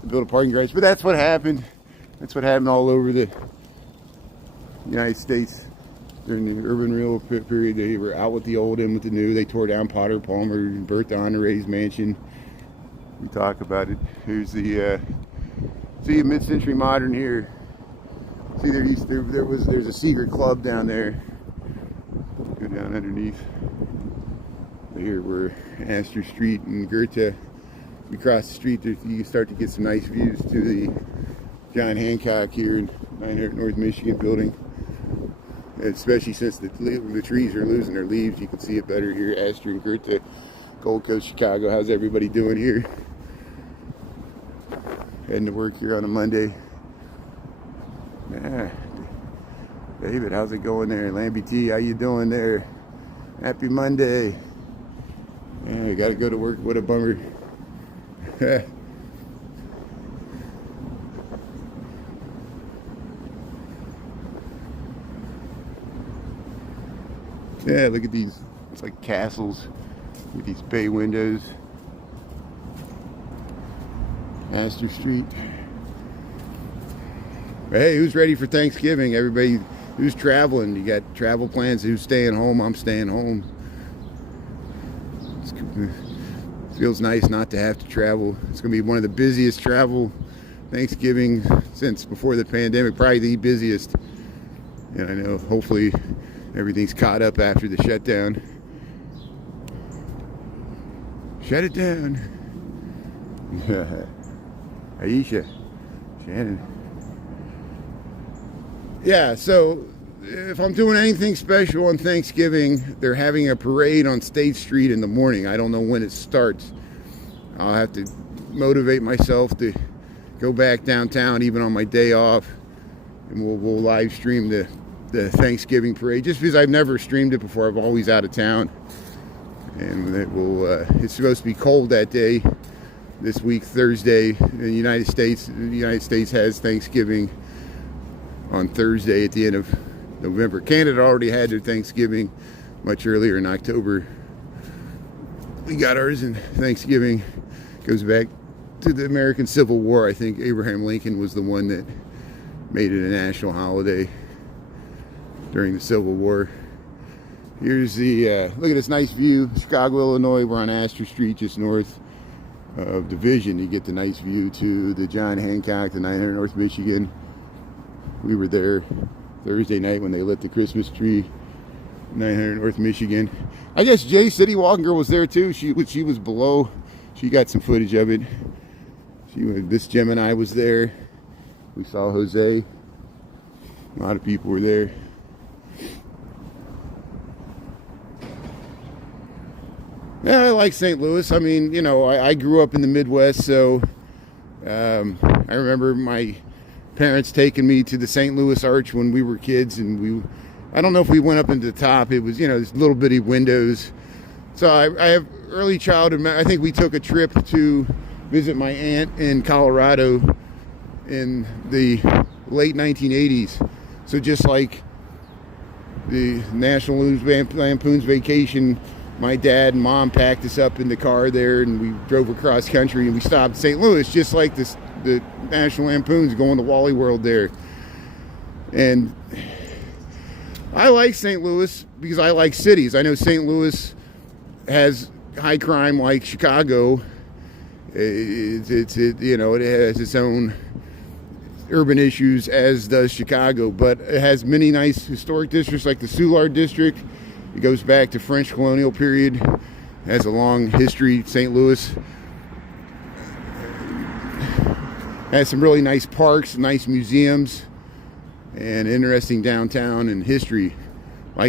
to build a parking garage. But that's what happened. That's what happened all over the United States during the urban renewal period. They were out with the old, in with the new. They tore down Potter Palmer and Bertha Honore's mansion. We talk about it. Here's the mid-century modern here. See, there's a secret club down there. Go down underneath. Here we're Astor Street and Goethe. We cross the street, you can start to get some nice views to the John Hancock here in 900 North Michigan building. And especially since the trees are losing their leaves, you can see it better here. Astor and Goethe, Gold Coast, Chicago. How's everybody doing here? Heading to work here on a Monday. Yeah. David, how's it going there? Lambie T, how you doing there? Happy Monday. Yeah, we gotta go to work. What a bummer. Yeah, look at these. It's like castles with these bay windows. Astor Street. Hey, who's ready for Thanksgiving? Everybody who's traveling, you got travel plans. Who's staying home? I'm staying home. It feels nice not to have to travel. It's going to be one of the busiest travel Thanksgiving since before the pandemic. Probably the busiest. And I know hopefully everything's caught up after the shutdown. Shut it down. Aisha, Shannon. Yeah, so if I'm doing anything special on Thanksgiving, they're having a parade on State Street in the morning. I don't know when it starts. I'll have to motivate myself to go back downtown even on my day off, and we'll live stream the Thanksgiving parade, just because I've never streamed it before. I'm always out of town, and it's supposed to be cold that day this week, Thursday, in the United States. The United States has Thanksgiving on Thursday at the end of November. Canada already had their Thanksgiving much earlier in October. We got ours, and Thanksgiving goes back to the American Civil War. I think Abraham Lincoln was the one that made it a national holiday during the Civil War. Here's the, look at this nice view, Chicago, Illinois. We're on Astor Street, just north of Division. You get the nice view to the John Hancock, the 900 North Michigan. We were there Thursday night when they lit the Christmas tree, 900 North Michigan. I guess Jay, City Walking Girl, was there too. She was below. She got some footage of it. This Gemini was there. We saw Jose. A lot of people were there. Yeah, I like St. Louis. I mean, you know, I grew up in the Midwest, so I remember my parents taking me to the St. Louis Arch when we were kids, and I don't know if we went up into the top. It was, you know, these little bitty windows. So I have early childhood. I think we took a trip to visit my aunt in Colorado in the late 1980s. So just like the National Lampoon's Vacation, my dad and mom packed us up in the car there, and we drove across country, and we stopped in St. Louis, just like the National Lampoon's going to Wally World there. And I like St. Louis because I like cities. I know St. Louis has high crime like Chicago. You know, it has its own urban issues, as does Chicago, but it has many nice historic districts like the Soulard District. It goes back to French colonial period, has a long history. St. Louis has some really nice parks, nice museums, and interesting downtown and history.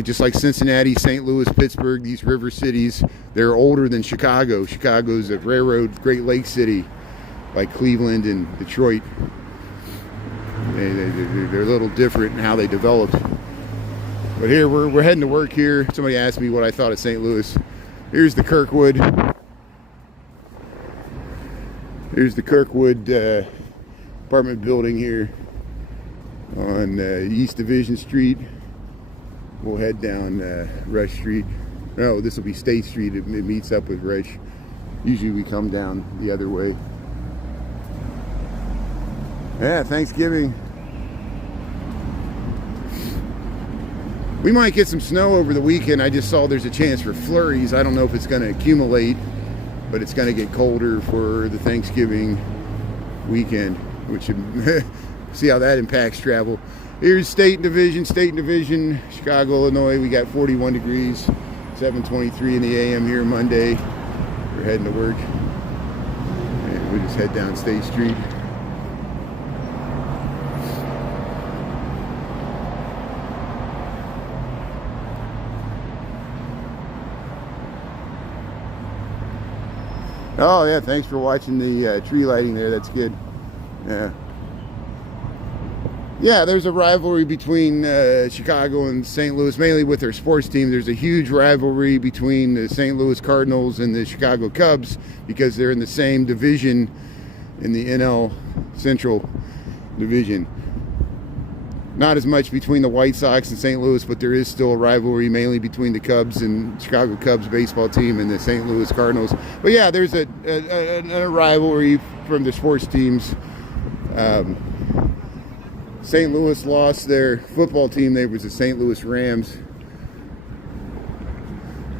Just like Cincinnati, St. Louis, Pittsburgh, these river cities, they're older than Chicago. Chicago's a railroad Great Lakes city, like Cleveland and Detroit. They're a little different in how they developed. But here, we're heading to work here. Somebody asked me what I thought of St. Louis. Here's the Kirkwood. Here's the Kirkwood apartment building here on East Division Street. We'll head down Rush Street. No, this will be State Street. It meets up with Rush. Usually we come down the other way. Yeah, Thanksgiving. We might get some snow over the weekend. I just saw there's a chance for flurries. I don't know if it's going to accumulate, but it's going to get colder for the Thanksgiving weekend, which see how that impacts travel. Here's State and Division, Chicago, Illinois. We got 41 degrees, 7:23 in the a.m. here Monday. We're heading to work, and we just head down State Street. Oh yeah, thanks for watching the tree lighting there. That's good. Yeah, there's a rivalry between Chicago and St. Louis, mainly with their sports team. There's a huge rivalry between the St. Louis Cardinals and the Chicago Cubs because they're in the same division in the NL Central Division. Not as much between the White Sox and St. Louis, but there is still a rivalry mainly between the Cubs and Chicago Cubs baseball team and the St. Louis Cardinals. But yeah, there's a rivalry from the sports teams. St. Louis lost their football team. They was the St. Louis Rams.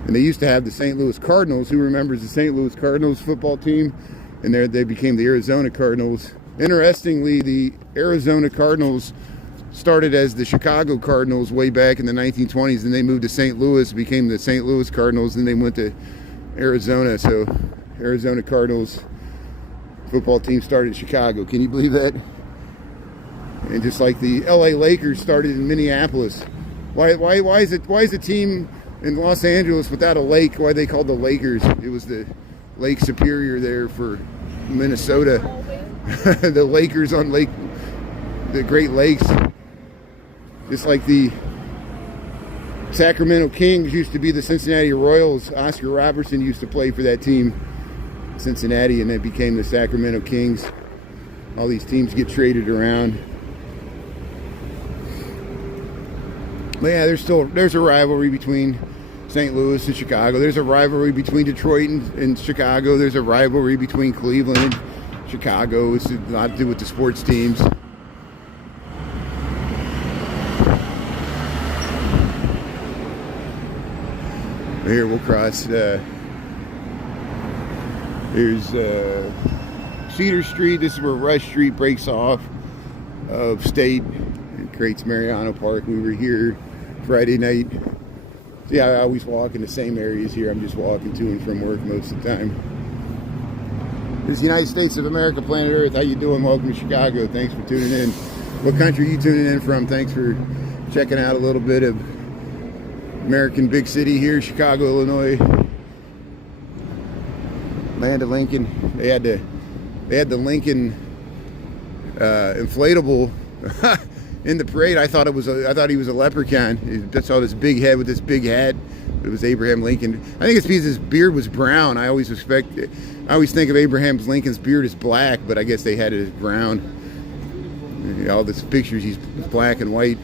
And they used to have the St. Louis Cardinals. Who remembers the St. Louis Cardinals football team? And there they became the Arizona Cardinals. Interestingly, the Arizona Cardinals started as the Chicago Cardinals way back in the 1920s, and they moved to St. Louis, became the St. Louis Cardinals, and they went to Arizona. So Arizona Cardinals football team started in Chicago. Can you believe that? And just like the LA Lakers started in Minneapolis. Why is the team in Los Angeles without a lake? Why are they called the Lakers? It was the Lake Superior there for Minnesota. The Lakers on the Great Lakes. Just like the Sacramento Kings used to be the Cincinnati Royals. Oscar Robertson used to play for that team, Cincinnati, and then became the Sacramento Kings. All these teams get traded around. But yeah, there's a rivalry between St. Louis and Chicago. There's a rivalry between Detroit and Chicago. There's a rivalry between Cleveland and Chicago. It's a lot to do with the sports teams. Here we'll cross There's Cedar Street. This is where Rush Street breaks off of State and creates Mariano Park. We were here Friday night. See, I always walk in the same areas here. I'm just walking to and from work most of the time. This is the United States of America, planet Earth. How you doing? Welcome to Chicago. Thanks for tuning in. What country are you tuning in from? Thanks for checking out a little bit of American big city here, Chicago, Illinois. Land of Lincoln. They had the Lincoln inflatable in the parade. I thought he was a leprechaun. That's all, this big head with this big hat. It was Abraham Lincoln. I think it's because his beard was brown. I always think of Abraham Lincoln's beard as black, but I guess they had it as brown. All these pictures, he's black and white.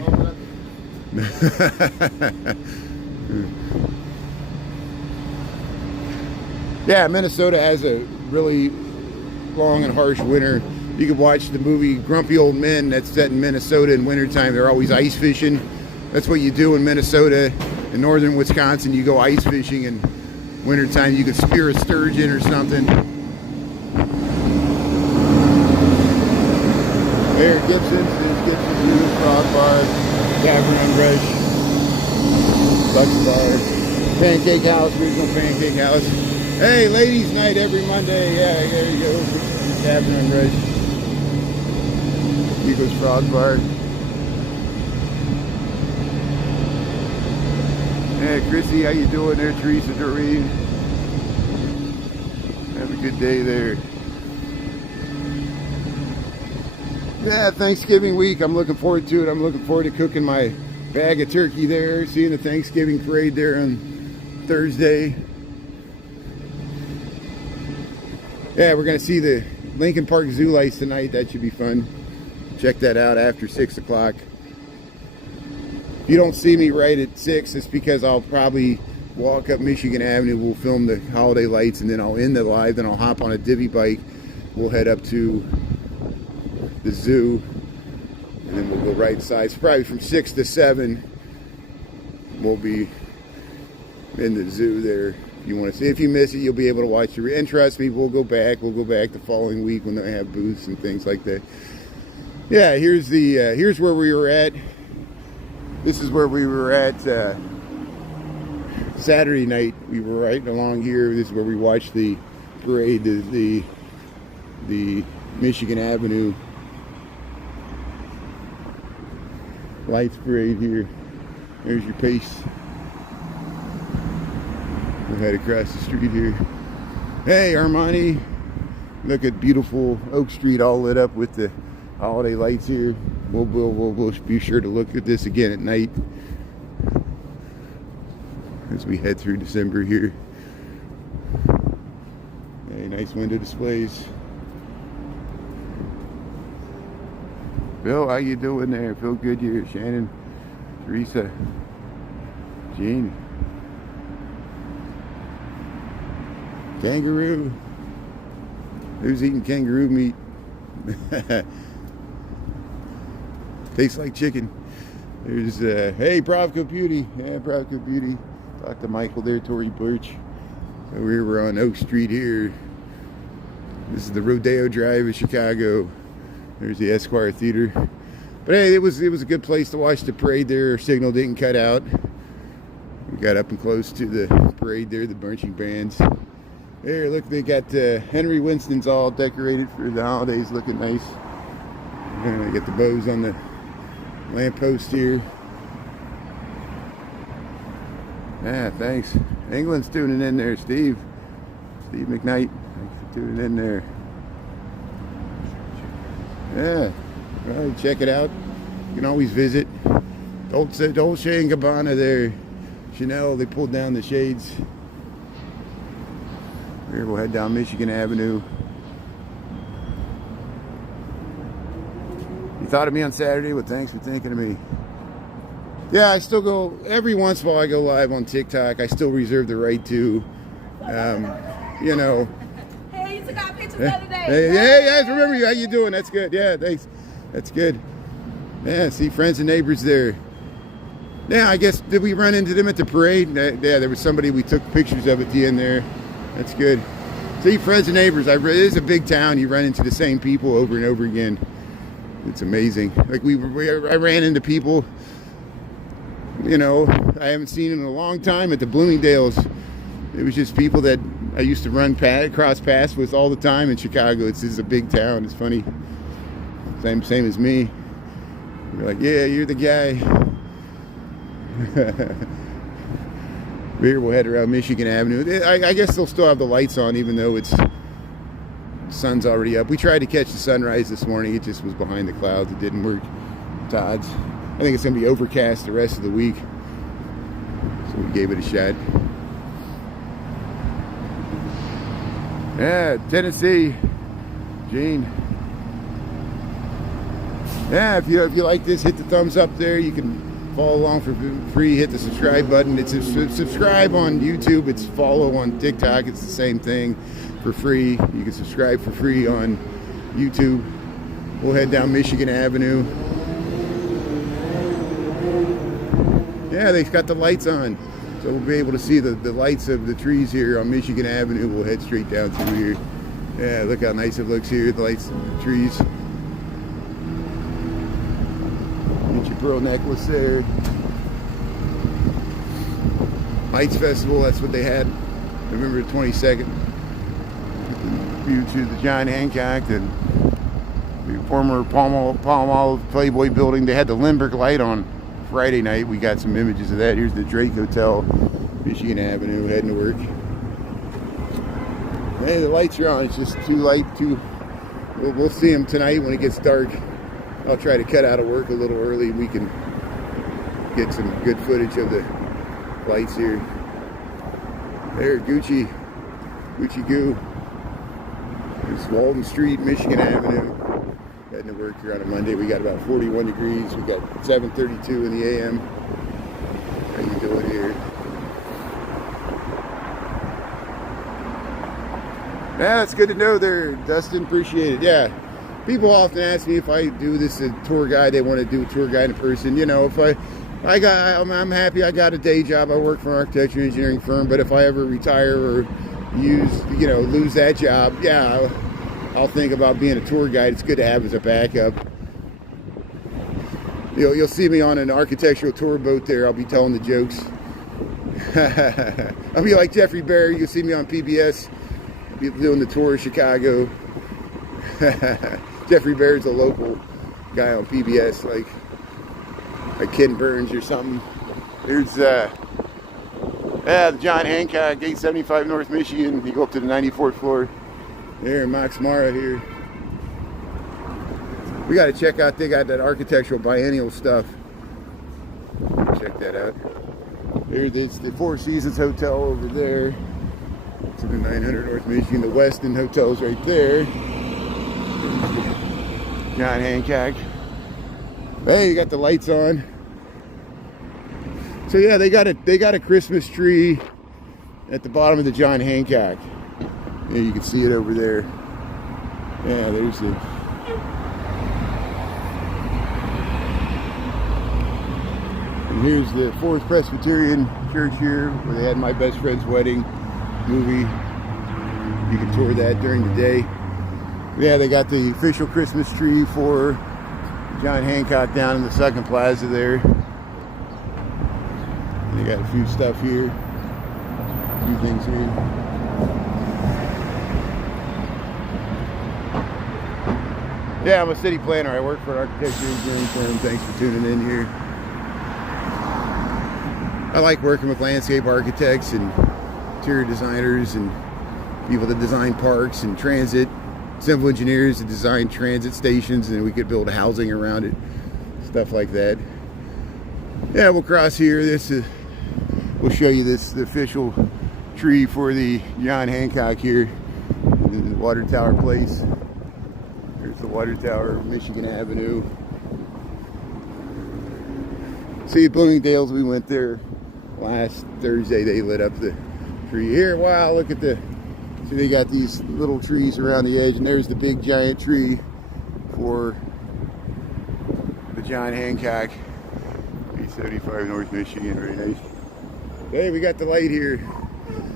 Yeah, Minnesota has a really long and harsh winter. You can watch the movie Grumpy Old Men that's set in Minnesota in wintertime. They're always ice fishing. That's what you do in Minnesota. In northern Wisconsin, you go ice fishing in wintertime. You could spear a sturgeon or something. There, Gibson's News, Frog Bar, Tavern on Rush, Bucks Bar, Pancake House, Regional Pancake House. Hey, ladies' night every Monday. Yeah, there you go. Tavern on Rush. Eagles Frog Bar. Hey, Chrissy, how you doing there? Teresa, Doreen. Have a good day there. Yeah, Thanksgiving week. I'm looking forward to it. I'm looking forward to cooking my bag of turkey there, seeing the Thanksgiving parade there on Thursday. Yeah, we're going to see the Lincoln Park Zoo lights tonight. That should be fun. Check that out after 6 o'clock. If you don't see me right at 6, it's because I'll probably walk up Michigan Avenue. We'll film the holiday lights, and then I'll end the live. Then I'll hop on a divvy bike. We'll head up to the zoo, and then we'll go right side. So probably from 6 to 7, we'll be in the zoo there. If you want to see, if you miss it, you'll be able to watch it. And trust me, we'll go back the following week when they have booths and things like that. Yeah, here's where we were at. This is where we were at Saturday night. We were right along here. This is where we watched the parade, the Michigan Avenue lights parade here. There's your pace. We'll head across the street here. Hey, Armani. Look at beautiful Oak Street all lit up with the holiday lights here. We'll be sure to look at this again at night as we head through December here. Hey, nice window displays. Bill, how you doing there? Feel good here. Shannon, Teresa, Jean. Kangaroo. Who's eating kangaroo meat? Tastes like chicken. There's hey, Bravco Beauty. Yeah, Bravco Beauty. Talk to Michael there, Tory Birch. Over here we're on Oak Street here. This is the Rodeo Drive of Chicago. There's the Esquire Theater. But hey, it was a good place to watch the parade there. Our signal didn't cut out. We got up and close to the parade there, the marching bands. There, look, they got Henry Winston's all decorated for the holidays, looking nice. We're gonna get the bows on the lamppost here. Yeah, thanks. England's tuning in there, Steve McKnight. Thanks for tuning in there. Yeah, well, check it out. You can always visit. Dolce & Gabbana there. Chanel, they pulled down the shades. Here, we'll head down Michigan Avenue. You thought of me on Saturday? Well, thanks for thinking of me. Yeah, I still go, every once in a while I go live on TikTok. I still reserve the right to, you know. Hey, you took our pictures the other day. Hey, yes, remember you. How you doing? That's good. Yeah, thanks. That's good. Yeah, see friends and neighbors there. Yeah, I guess, did we run into them at the parade? Yeah, there was somebody we took pictures of at the end there. That's good. See friends and neighbors. It is a big town. You run into the same people over and over again. It's amazing. Like I ran into people, you know, I haven't seen in a long time at the Bloomingdale's. It was just people that I used to cross paths with all the time in Chicago. It's a big town. It's funny. Same as me. You're like, yeah, you're the guy. Here we'll head around Michigan Avenue. I guess they'll still have the lights on even though it's sun's already up. We tried to catch the sunrise this morning. It just was behind the clouds. It didn't work. Odds. I think it's going to be overcast the rest of the week. So we gave it a shot. Yeah, Tennessee. Gene. Yeah, if you like this, hit the thumbs up there. You can follow along for free. Hit the subscribe button. It's subscribe on YouTube. It's follow on TikTok. It's the same thing for free. You can subscribe for free on YouTube. We'll head down Michigan Avenue. Yeah, they've got the lights on. So we'll be able to see the lights of the trees here on Michigan Avenue. We'll head straight down through here. Yeah, look how nice it looks here. The lights of the trees. Get your pearl necklace there. Lights Festival, that's what they had. November 22nd. View to the John Hancock and the former Palm Olive Playboy building. They had the Lindbergh light on Friday night. We got some images of that. Here's the Drake Hotel, Michigan Avenue, heading to work. Hey, the lights are on. It's just too light. We'll see them tonight when it gets dark. I'll try to cut out of work a little early. We can get some good footage of the lights here. There, Gucci Goo. It's Walden Street, Michigan Avenue. Heading to work here on a Monday. We got about 41 degrees. We got 7:32 in the AM. How you doing here? Yeah, that's good to know there, Dustin. Appreciate it. Yeah. People often ask me if I do this as a tour guide. They want to do a tour guide in person. You know, if I'm happy I got a day job. I work for an architecture engineering firm. But if I ever retire or lose that job, yeah, I'll think about being a tour guide. It's good to have as a backup. You'll see me on an architectural tour boat there. I'll be telling the jokes. I'll be like Jeffrey Barry. You'll see me on PBS. I'll be doing the tour of Chicago. Jeffrey Baird's a local guy on PBS, like Ken Burns or something. There's the John Hancock, 875 North Michigan. You go up to the 94th floor. There, Max Mara here. We got to check out. They got that architectural biennial stuff. Check that out. There's the Four Seasons Hotel over there. To the 900 North Michigan. The Westin Hotel's right there. John Hancock. Hey, you got the lights on. So yeah, they got a Christmas tree at the bottom of the John Hancock. Yeah, you can see it over there. Yeah, there's the. And here's the Fourth Presbyterian Church here, where they had My Best Friend's Wedding movie. You can tour that during the day. Yeah, they got the official Christmas tree for John Hancock down in the second plaza there. They got a few stuff here. A few things here. Yeah, I'm a city planner. I work for an architecture engineering firm. Thanks for tuning in here. I like working with landscape architects and interior designers and people that design parks and transit. Civil engineers to design transit stations, and we could build housing around it, stuff like that. Yeah, we'll cross here. We'll show you the official tree for the John Hancock here in the Water Tower Place. There's the Water Tower, Michigan Avenue. See, Bloomingdale's, we went there last Thursday. They lit up the tree here. Wow, look at so they got these little trees around the edge, and there's the big giant tree for the John Hancock, 875 North Michigan. Very nice. Hey, we got the light here.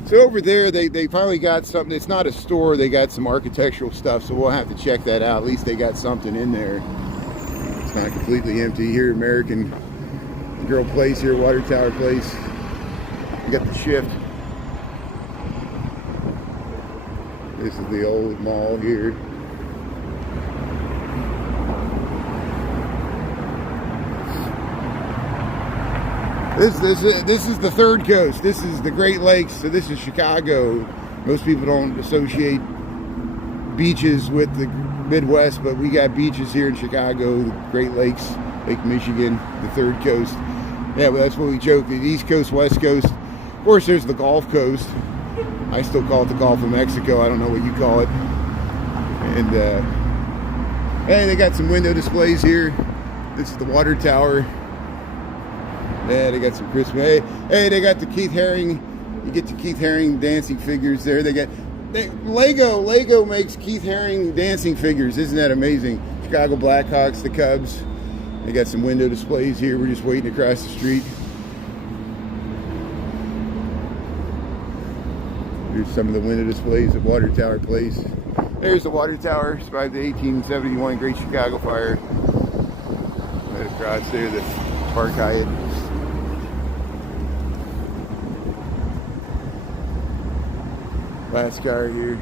So over there, they finally got something. It's not a store. They got some architectural stuff, so we'll have to check that out. At least they got something in there. It's not completely empty. Here, American Girl Place here, Water Tower Place. We got the Shift. This is the old mall here. This is the third coast. This is the Great Lakes. So this is Chicago. Most people don't associate beaches with the Midwest, but we got beaches here in Chicago, the Great Lakes, Lake Michigan, the third coast. Yeah, well, that's what we joke. The East Coast, West Coast. Of course, there's the Gulf Coast. I still call it the Gulf of Mexico. I don't know what you call it. And hey, they got some window displays here. This is the water tower. Yeah, they got some Christmas. Hey, they got the Keith Haring. You get the Keith Haring dancing figures there. Lego makes Keith Haring dancing figures. Isn't that amazing? Chicago Blackhawks, the Cubs. They got some window displays here. We're just waiting across the street. Here's some of the window displays at Water Tower Place. There's the water tower, survived the 1871 Great Chicago Fire. Right across there, the Park Hyatt. Last car here.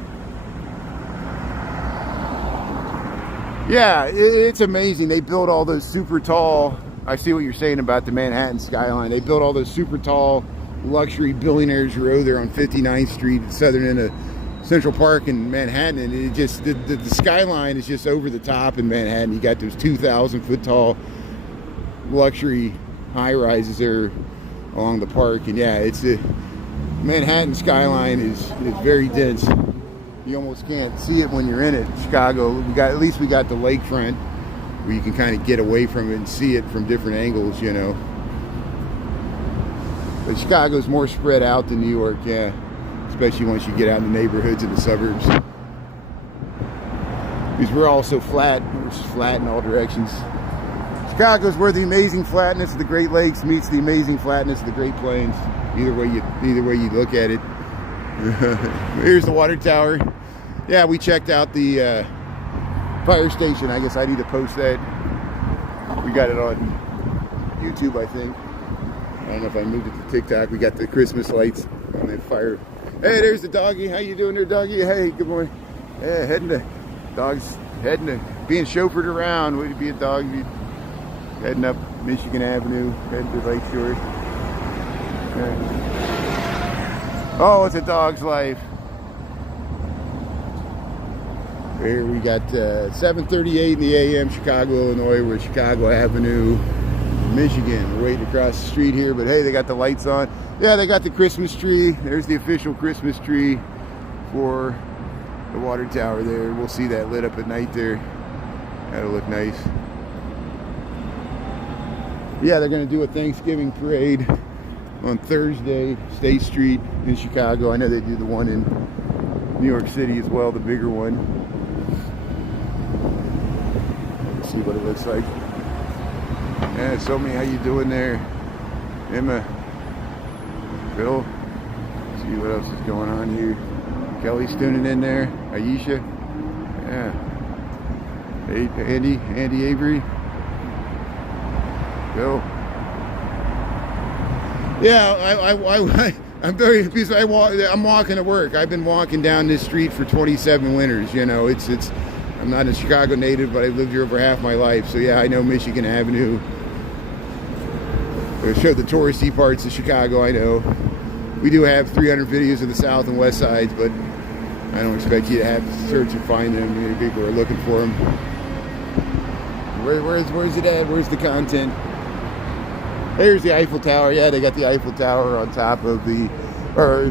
Yeah, it's amazing. They built all those super tall, I see what you're saying about the Manhattan skyline. They built all those super tall luxury billionaires row there on 59th Street at southern end of Central Park in Manhattan, and it just the skyline is just over the top in Manhattan. You got those 2,000 foot tall luxury high rises there along the park, and yeah, it's the Manhattan skyline is very dense. You almost can't see it when you're in it. Chicago, at least we got the lakefront where you can kind of get away from it and see it from different angles, you know. But Chicago's more spread out than New York, yeah. Especially once you get out in the neighborhoods and the suburbs. Because we're all so flat. We're just flat in all directions. Chicago's where the amazing flatness of the Great Lakes meets the amazing flatness of the Great Plains. Either way you look at it. Here's the water tower. Yeah, we checked out the fire station. I guess I need to post that. We got it on YouTube, I think. I don't know if I moved it to TikTok. We got the Christmas lights on the fire. Hey, there's the doggy. How you doing there, doggy? Hey, good morning. Yeah, dog's heading to being chauffeured around. Would you be a dog? Heading up Michigan Avenue, heading to Lakeshore. Oh, it's a dog's life. Here we got 7:38 in the a.m. Chicago, Illinois. We're at Chicago Avenue, Michigan. We're waiting across the street here, but hey, they got the lights on. Yeah, they got the Christmas tree. There's the official Christmas tree for the water tower there. We'll see that lit up at night there. That'll look nice. Yeah, they're going to do a Thanksgiving parade on Thursday, State Street in Chicago. I know they do the one in New York City as well, the bigger one. Let's see what it looks like. Yeah, Somi, how you doing there? Emma, Bill, let's see what else is going on here. Kelly's tuning in there. Aisha, yeah. Hey, Andy Avery. Bill. Yeah, I'm very busy. I'm walking to work. I've been walking down this street for 27 winters. You know, I'm not a Chicago native, but I've lived here over half my life. So yeah, I know Michigan Avenue. I show the touristy parts of Chicago. I know we do have 300 videos of the South and West sides, but I don't expect you to have to search and find them. You know, people are looking for them. Where's it at? Where's the content? There's the Eiffel Tower. Yeah, they got the Eiffel Tower on top of in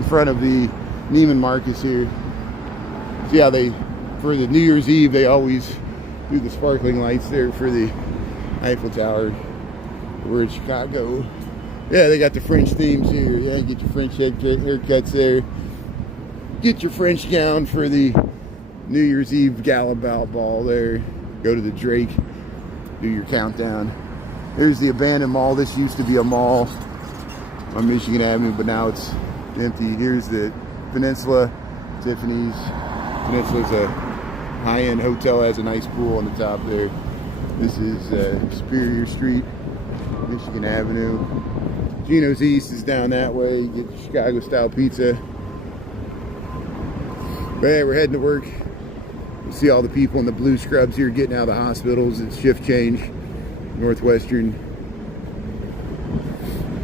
front of the Neiman Marcus here. See how for the New Year's Eve, they always do the sparkling lights there for the Eiffel Tower. We're in Chicago. Yeah, they got the French themes here. Yeah, get your French haircuts there. Get your French gown for the New Year's Eve gala ball there. Go to the Drake. Do your countdown. Here's the abandoned mall. This used to be a mall on Michigan Avenue, but now it's empty. Here's the Peninsula, Tiffany's. Peninsula's a high-end hotel, has a nice pool on the top there. This is Superior Street, Michigan Avenue. Gino's East is down that way. You get Chicago-style pizza. But yeah, we're heading to work. You see all the people in the blue scrubs here getting out of the hospitals. It's shift change, Northwestern.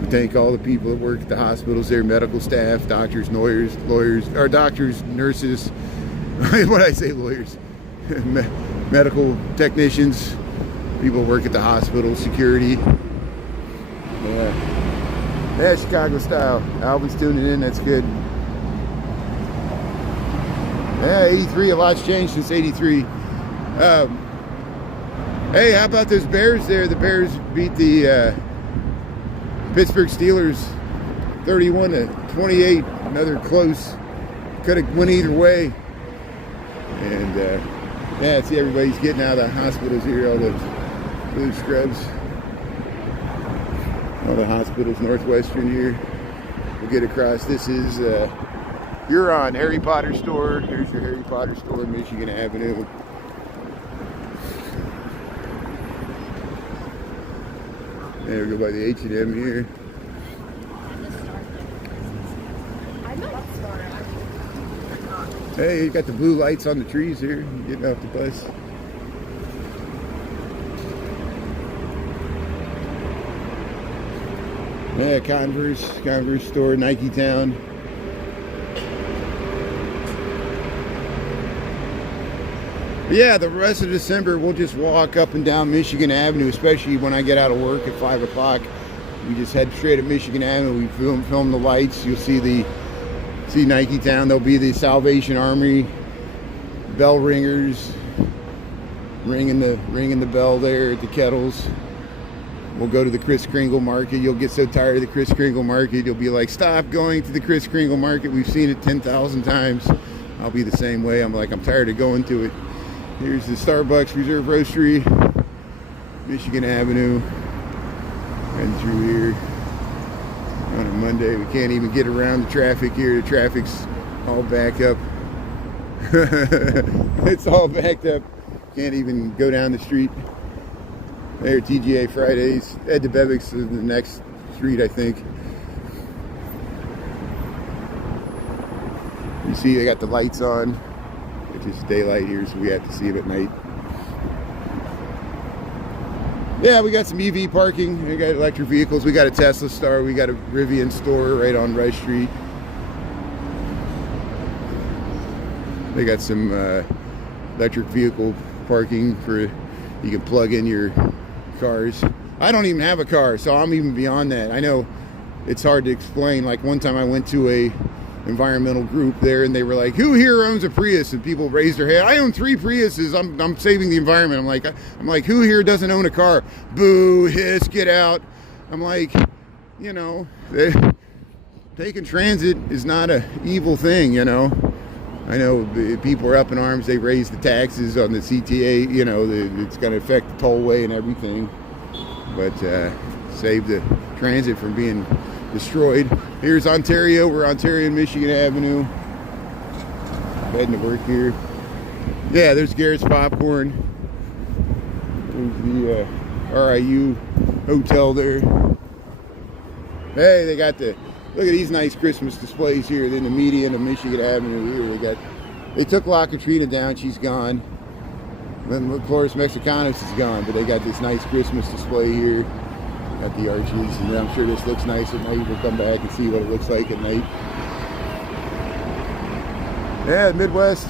We thank all the people that work at the hospitals there, medical staff, doctors, lawyers, or doctors, nurses. What did I say, lawyers? Medical technicians, people who work at the hospital, security. Yeah, Chicago style. Alvin's tuning in, that's good. Yeah, 83, a lot's changed since 83. Hey, how about those Bears there? The Bears beat the Pittsburgh Steelers 31-28. Another close. Could have went either way. And yeah, see everybody's getting out of the hospitals here, all the blue scrubs. All the hospitals, Northwestern here. We'll get across. This is Huron, Harry Potter store. There's your Harry Potter store, Michigan Avenue. There we go by the H&M here. Hey, you got the blue lights on the trees here. You're getting off the bus. Yeah, Converse store, Nike Town. Yeah, the rest of December we'll just walk up and down Michigan Avenue, especially when I get out of work at 5 o'clock. We just head straight at Michigan Avenue. We film the lights. You'll see Nike Town. There'll be the Salvation Army bell ringers ringing the bell there at the kettles. We'll go to the Kris Kringle Market. You'll get so tired of the Kris Kringle Market, you'll be like, stop going to the Kris Kringle Market. We've seen it 10,000 times. I'll be the same way. I'm tired of going to it. Here's the Starbucks Reserve Roastery, Michigan Avenue, and through here on a Monday. We can't even get around the traffic here. The traffic's all backed up. It's all backed up. Can't even go down the street. There, TGA Fridays. Ed DeBevick's is the next street, I think. You see they got the lights on. It's just daylight here, so we have to see it at night. Yeah, we got some EV parking. We got electric vehicles. We got a Tesla Star. We got a Rivian store right on Rush Street. They got some electric vehicle parking for you can plug in your cars. I don't even have a car, so I'm even beyond that. I know it's hard to explain. Like one time I went to a environmental group there and they were like, who here owns a Prius? And people raised their hand. I own 3 Priuses. I'm saving the environment. I'm like, who here doesn't own a car? Boo, hiss, get out. I'm like, you know, taking transit is not an evil thing, you know. I know people are up in arms. They raised the taxes on the CTA, you know, it's going to affect the tollway and everything. But save the transit from being destroyed. Here's Ontario. We're Ontario and Michigan Avenue. Heading to work here. Yeah, there's Garrett's Popcorn. There's the RIU hotel there. Hey, they got look at these nice Christmas displays here in the median of Michigan Avenue here. They took La Katrina down, she's gone. Then Flores Mexicanos is gone, but they got this nice Christmas display here. Got the arches, and I'm sure this looks nice at night. We'll come back and see what it looks like at night. Yeah, the Midwest.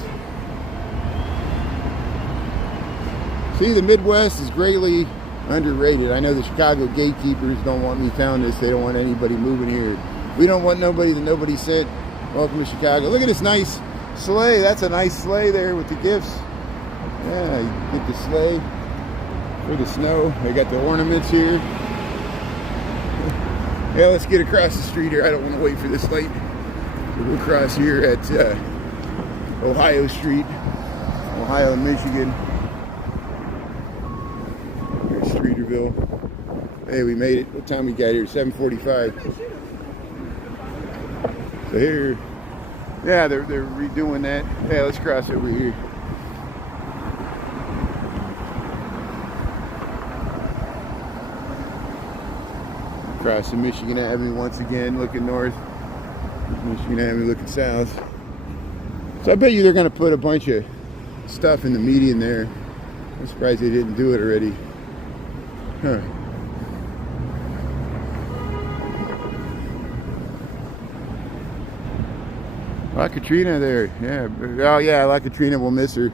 See, the Midwest is greatly underrated. I know the Chicago gatekeepers don't want me telling this. They don't want anybody moving here. We don't want nobody that nobody sent. Welcome to Chicago. Look at this nice sleigh. That's a nice sleigh there with the gifts. Yeah, you get the sleigh for the snow. They got the ornaments here. Yeah, let's get across the street here. I don't want to wait for this light. So we'll cross here at Ohio Street, Ohio and Michigan. Here's Streeterville. Hey, we made it. What time we got here? 7:45. So here Yeah, they're redoing that. Yeah, let's cross over here. Crossing Michigan Avenue once again, looking north. Michigan Avenue looking south. So I bet you they're going to put a bunch of stuff in the median there. I'm surprised they didn't do it already. Huh. La Katrina there. Yeah. Oh yeah, La Katrina, we'll miss her.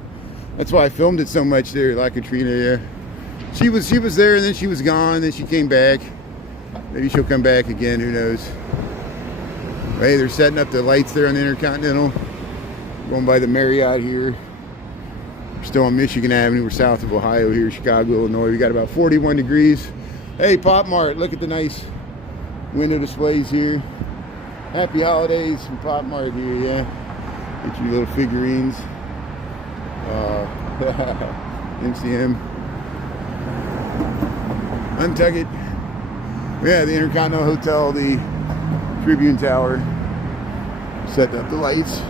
That's why I filmed it so much there, La Katrina, yeah. She was there and then she was gone, then she came back. Maybe she'll come back again, who knows. Hey, they're setting up the lights there on the Intercontinental. Going by the Marriott here. We're still on Michigan Avenue. We're south of Ohio here, Chicago, Illinois. We got about 41 degrees. Hey, Pop Mart, look at the nice window displays here. Happy holidays from Pop Mart here, yeah. Get your little figurines. MCM. Untug it. Yeah, the Intercontinental Hotel, the Tribune Tower. Setting up the lights.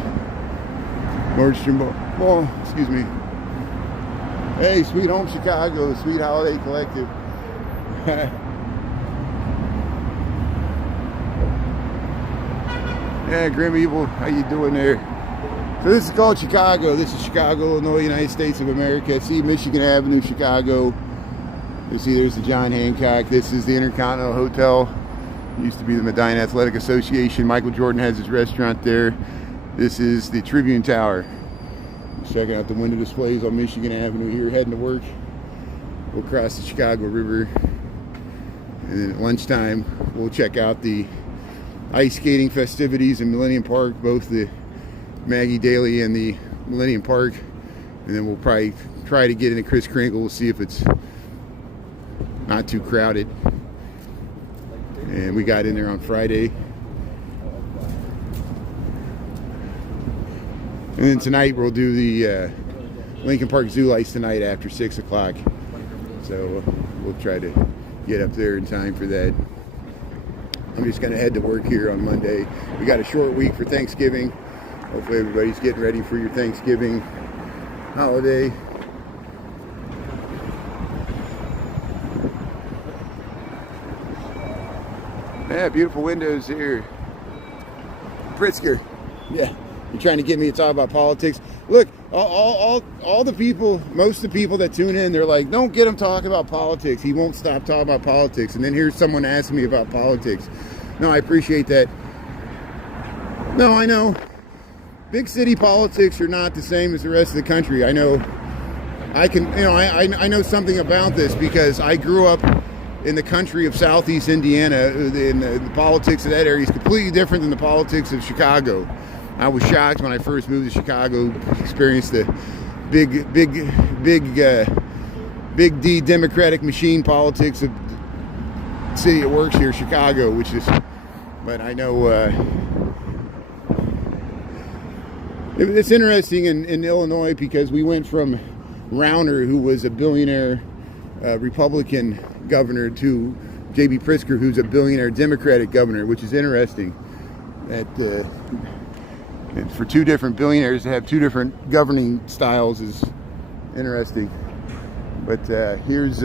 Nordstrom Mall, excuse me. Hey, Sweet Home Chicago, Sweet Holiday Collective. Yeah, Grim Evil, how you doing there? So this is called Chicago. This is Chicago, Illinois, United States of America. See Michigan Avenue, Chicago. You see there's the John Hancock. This is the Intercontinental Hotel. Used to be the Medina Athletic Association. Michael Jordan has his restaurant there. This is the Tribune Tower. Checking out the window displays on Michigan Avenue here, heading to work. We'll cross the Chicago River. And then at lunchtime, we'll check out the ice skating festivities in Millennium Park, both the Maggie Daly and the Millennium Park. And then we'll probably try to get into Kris Kringle. We'll see if it's not too crowded. And we got in there on Friday. And then tonight we'll do the Lincoln Park Zoo lights tonight after 6 o'clock. So we'll try to get up there in time for that. I'm just going to head to work here on Monday. We got a short week for Thanksgiving. Hopefully everybody's getting ready for your Thanksgiving holiday. Yeah, beautiful windows here. Pritzker. Yeah, you're trying to get me to talk about politics. Look, all the people, most of the people that tune in, they're like, don't get him talking about politics. He won't stop talking about politics. And then here's someone asking me about politics. No, I appreciate that. No, I know. Big city politics are not the same as the rest of the country. I know. I know something about this because I grew up in the country of Southeast Indiana. In the politics of that area is completely different than the politics of Chicago. I was shocked when I first moved to Chicago, experienced the big D Democratic machine politics of the city that works here, Chicago, which is, but I know it's interesting in Illinois because we went from Rauner, who was a billionaire Republican governor, to J.B. Pritzker, who's a billionaire Democratic governor, which is interesting. That and for two different billionaires to have two different governing styles is interesting. But here's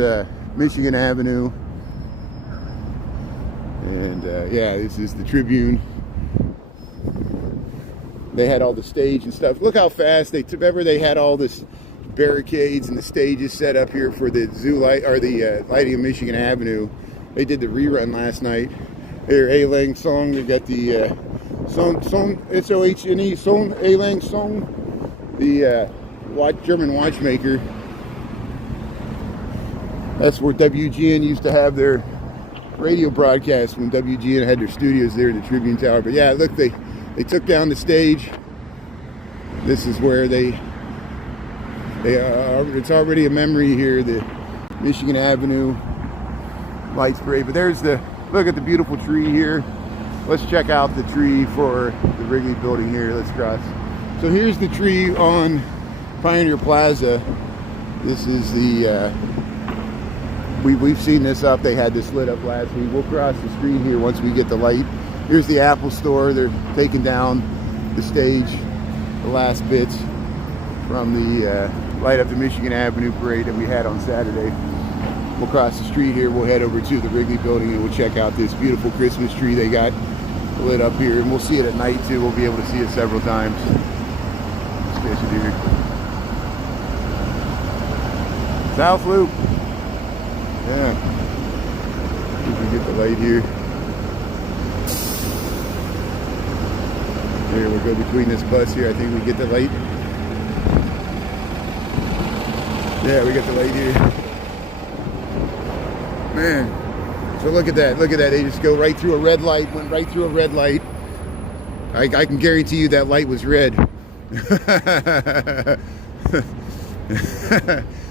Michigan Avenue, and yeah, this is the Tribune. They had all the stage and stuff. Look how fast remember they had all this barricades and the stages set up here for the zoo light, or the lighting of Michigan Avenue. They did the rerun last night. There, A Lang Song. They got the Song S-O-H-N-E Song, A Lang Song, the German watchmaker. That's where WGN used to have their radio broadcast when WGN had their studios there in the Tribune Tower. But yeah, look, they took down the stage. This is where it's already a memory here, the Michigan Avenue Lights Parade. But look at the beautiful tree here. Let's check out the tree for the Wrigley building here. Let's cross. So here's the tree on Pioneer Plaza. This is the, we've seen this up. They had this lit up last week. We'll cross the street here once we get the light. Here's the Apple store. They're taking down the stage, the last bits from the Light Up the Michigan Avenue parade that we had on Saturday. We'll cross the street here, we'll head over to the Wrigley building and we'll check out this beautiful Christmas tree they got lit up here, and we'll see it at night too. We'll be able to see it several times. Let's get you here. South Loop. Yeah. See if we get the light here. Here, we'll go between this bus here. I think we get the light. Yeah, we got the light here. Man. So look at that. Look at that. They just go right through a red light. Went right through a red light. I can guarantee you that light was red.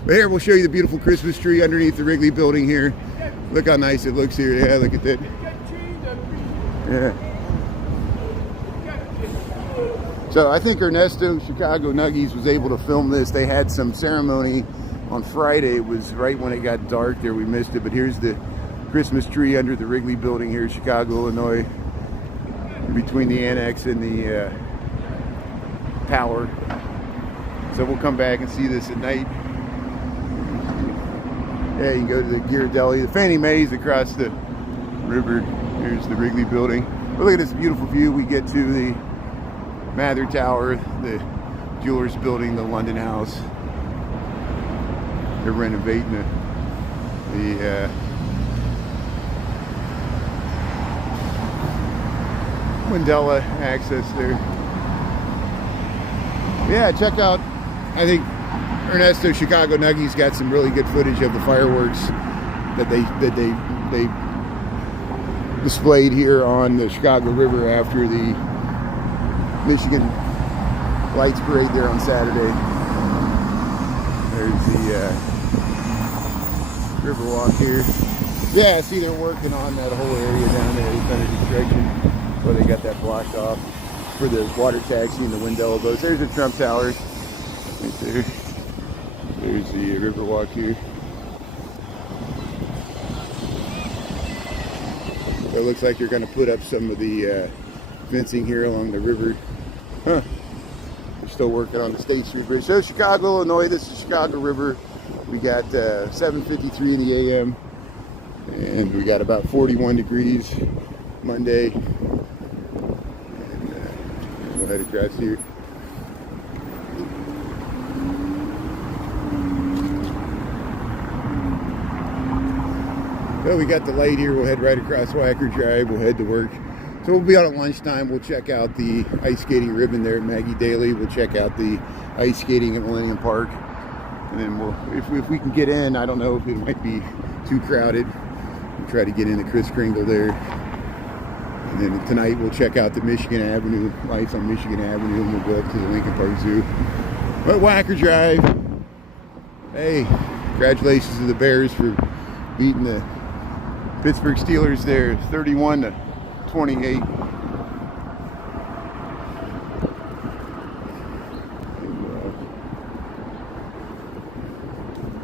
But here, we'll show you the beautiful Christmas tree underneath the Wrigley building here. Look how nice it looks here. Yeah, look at that. Yeah. So I think Ernesto Chicago Nuggies was able to film this. They had some ceremony on Friday. It was right when it got dark there. We missed it. But here's the Christmas tree under the Wrigley building here in Chicago, Illinois. Between the annex and the tower. So we'll come back and see this at night. Yeah, you can go to the Ghirardelli, the Fannie Mae's across the river. Here's the Wrigley building. But look at this beautiful view. We get to the Mather Tower, the Jewelers Building, the London House. They're renovating the Wendella access there. Yeah, check out, I think Ernesto Chicago Nuggies got some really good footage of the fireworks that they displayed here on the Chicago River after the Michigan Lights Parade there on Saturday. There's the Riverwalk here. Yeah, see they're working on that whole area down there. It's under construction. So they got that blocked off for the water taxi and the Wendella boats. There's the Trump Tower right there. There's the Riverwalk here. So it looks like they're going to put up some of the fencing here along the river. Huh. They're still working on the State Street Bridge. So Chicago, Illinois, this is Chicago River. We got 7:53 in the a.m. and we got about 41 degrees Monday. We'll head across here. So we got the light here. We'll head right across Wacker Drive. We'll head to work. So we'll be out at lunchtime. We'll check out the ice skating ribbon there at Maggie Daly. We'll check out the ice skating at Millennium Park. And then we'll, if we can get in, I don't know if it might be too crowded. We'll try to get in the Kris Kringle there. And then tonight we'll check out the Michigan Avenue, lights on Michigan Avenue, and we'll go up to the Lincoln Park Zoo. But Wacker Drive, hey, congratulations to the Bears for beating the Pittsburgh Steelers there, 31-28.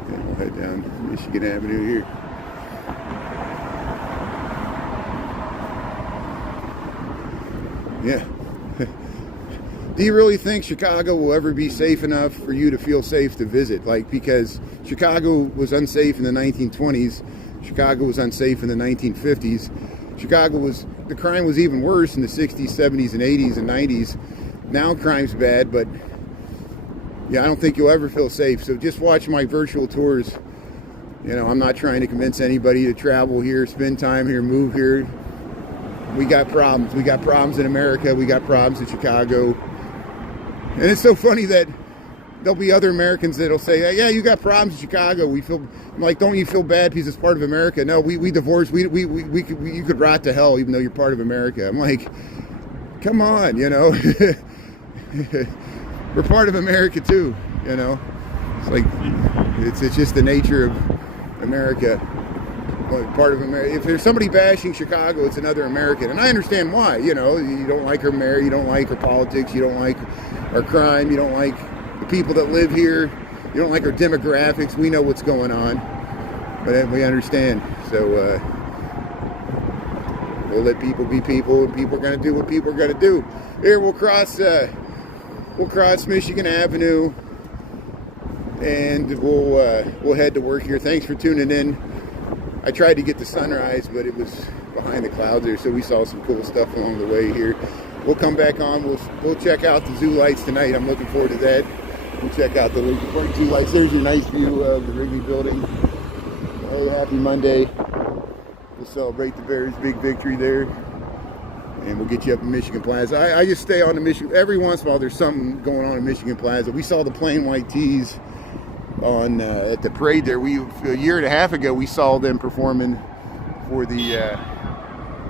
And we'll head down Michigan Avenue here. Yeah. Do you really think Chicago will ever be safe enough for you to feel safe to visit? Like, because Chicago was unsafe in the 1920s. Chicago was unsafe in the 1950s. Chicago was, the crime was even worse in the 60s, 70s, and 80s and 90s. Now crime's bad, but yeah, I don't think you'll ever feel safe. So just watch my virtual tours. You know, I'm not trying to convince anybody to travel here, spend time here, move here. We got problems. We got problems in America. We got problems in Chicago. And it's so funny that there'll be other Americans that'll say, yeah, you got problems in Chicago. We feel, I'm like, don't you feel bad because it's part of America? No, we divorced. You could rot to hell even though you're part of America. I'm like, come on, you know. We're part of America too, you know. It's like, it's just the nature of America. Part of America. If there's somebody bashing Chicago, it's another American, and I understand why. You know, you don't like her mayor, you don't like her politics, you don't like our crime, you don't like the people that live here, you don't like our demographics. We know what's going on, but we understand. So we'll let people be people, and people are going to do what people are going to do. Here we'll cross Michigan Avenue, and we'll head to work here. Thanks for tuning in. I tried to get the sunrise, but it was behind the clouds there, so we saw some cool stuff along the way here. We'll come back on. We'll check out the zoo lights tonight. I'm looking forward to that. We'll check out the Lakefront zoo lights. There's your nice view of the Wrigley building. Hey, happy Monday. We'll celebrate the Bears' big victory there. And we'll get you up in Michigan Plaza. I just stay on the Michigan. Every once in a while there's something going on in Michigan Plaza. We saw the plain white tees on at the parade there. A year and a half ago we saw them performing for the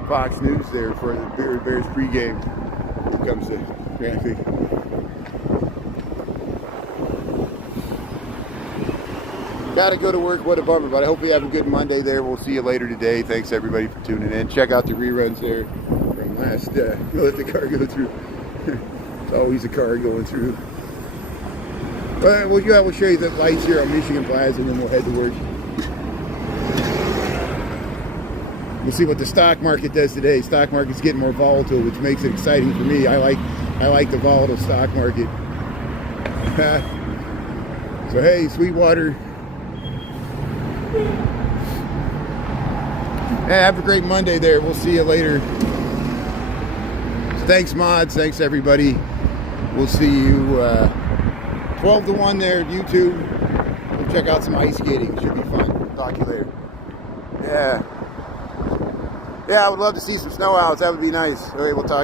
Fox News there for the Bears pregame. Here comes the graphic. Gotta go to work, what a bummer, but I hope you have a good Monday there. We'll see you later today. Thanks everybody for tuning in. Check out the reruns there from last, let the car go through. It's always a car going through. But we'll show you the lights here on Michigan Plaza, and then we'll head to work. We'll see what the stock market does today. Stock market's getting more volatile, which makes it exciting for me. I like the volatile stock market. So hey, Sweetwater. Hey, have a great Monday there. We'll see you later. So thanks, mods. Thanks, everybody. We'll see you 12 to 1 there at YouTube. We'll check out some ice skating. Should be fun. Talk to you later. Yeah, I would love to see some snow owls. That would be nice. Okay, we'll talk.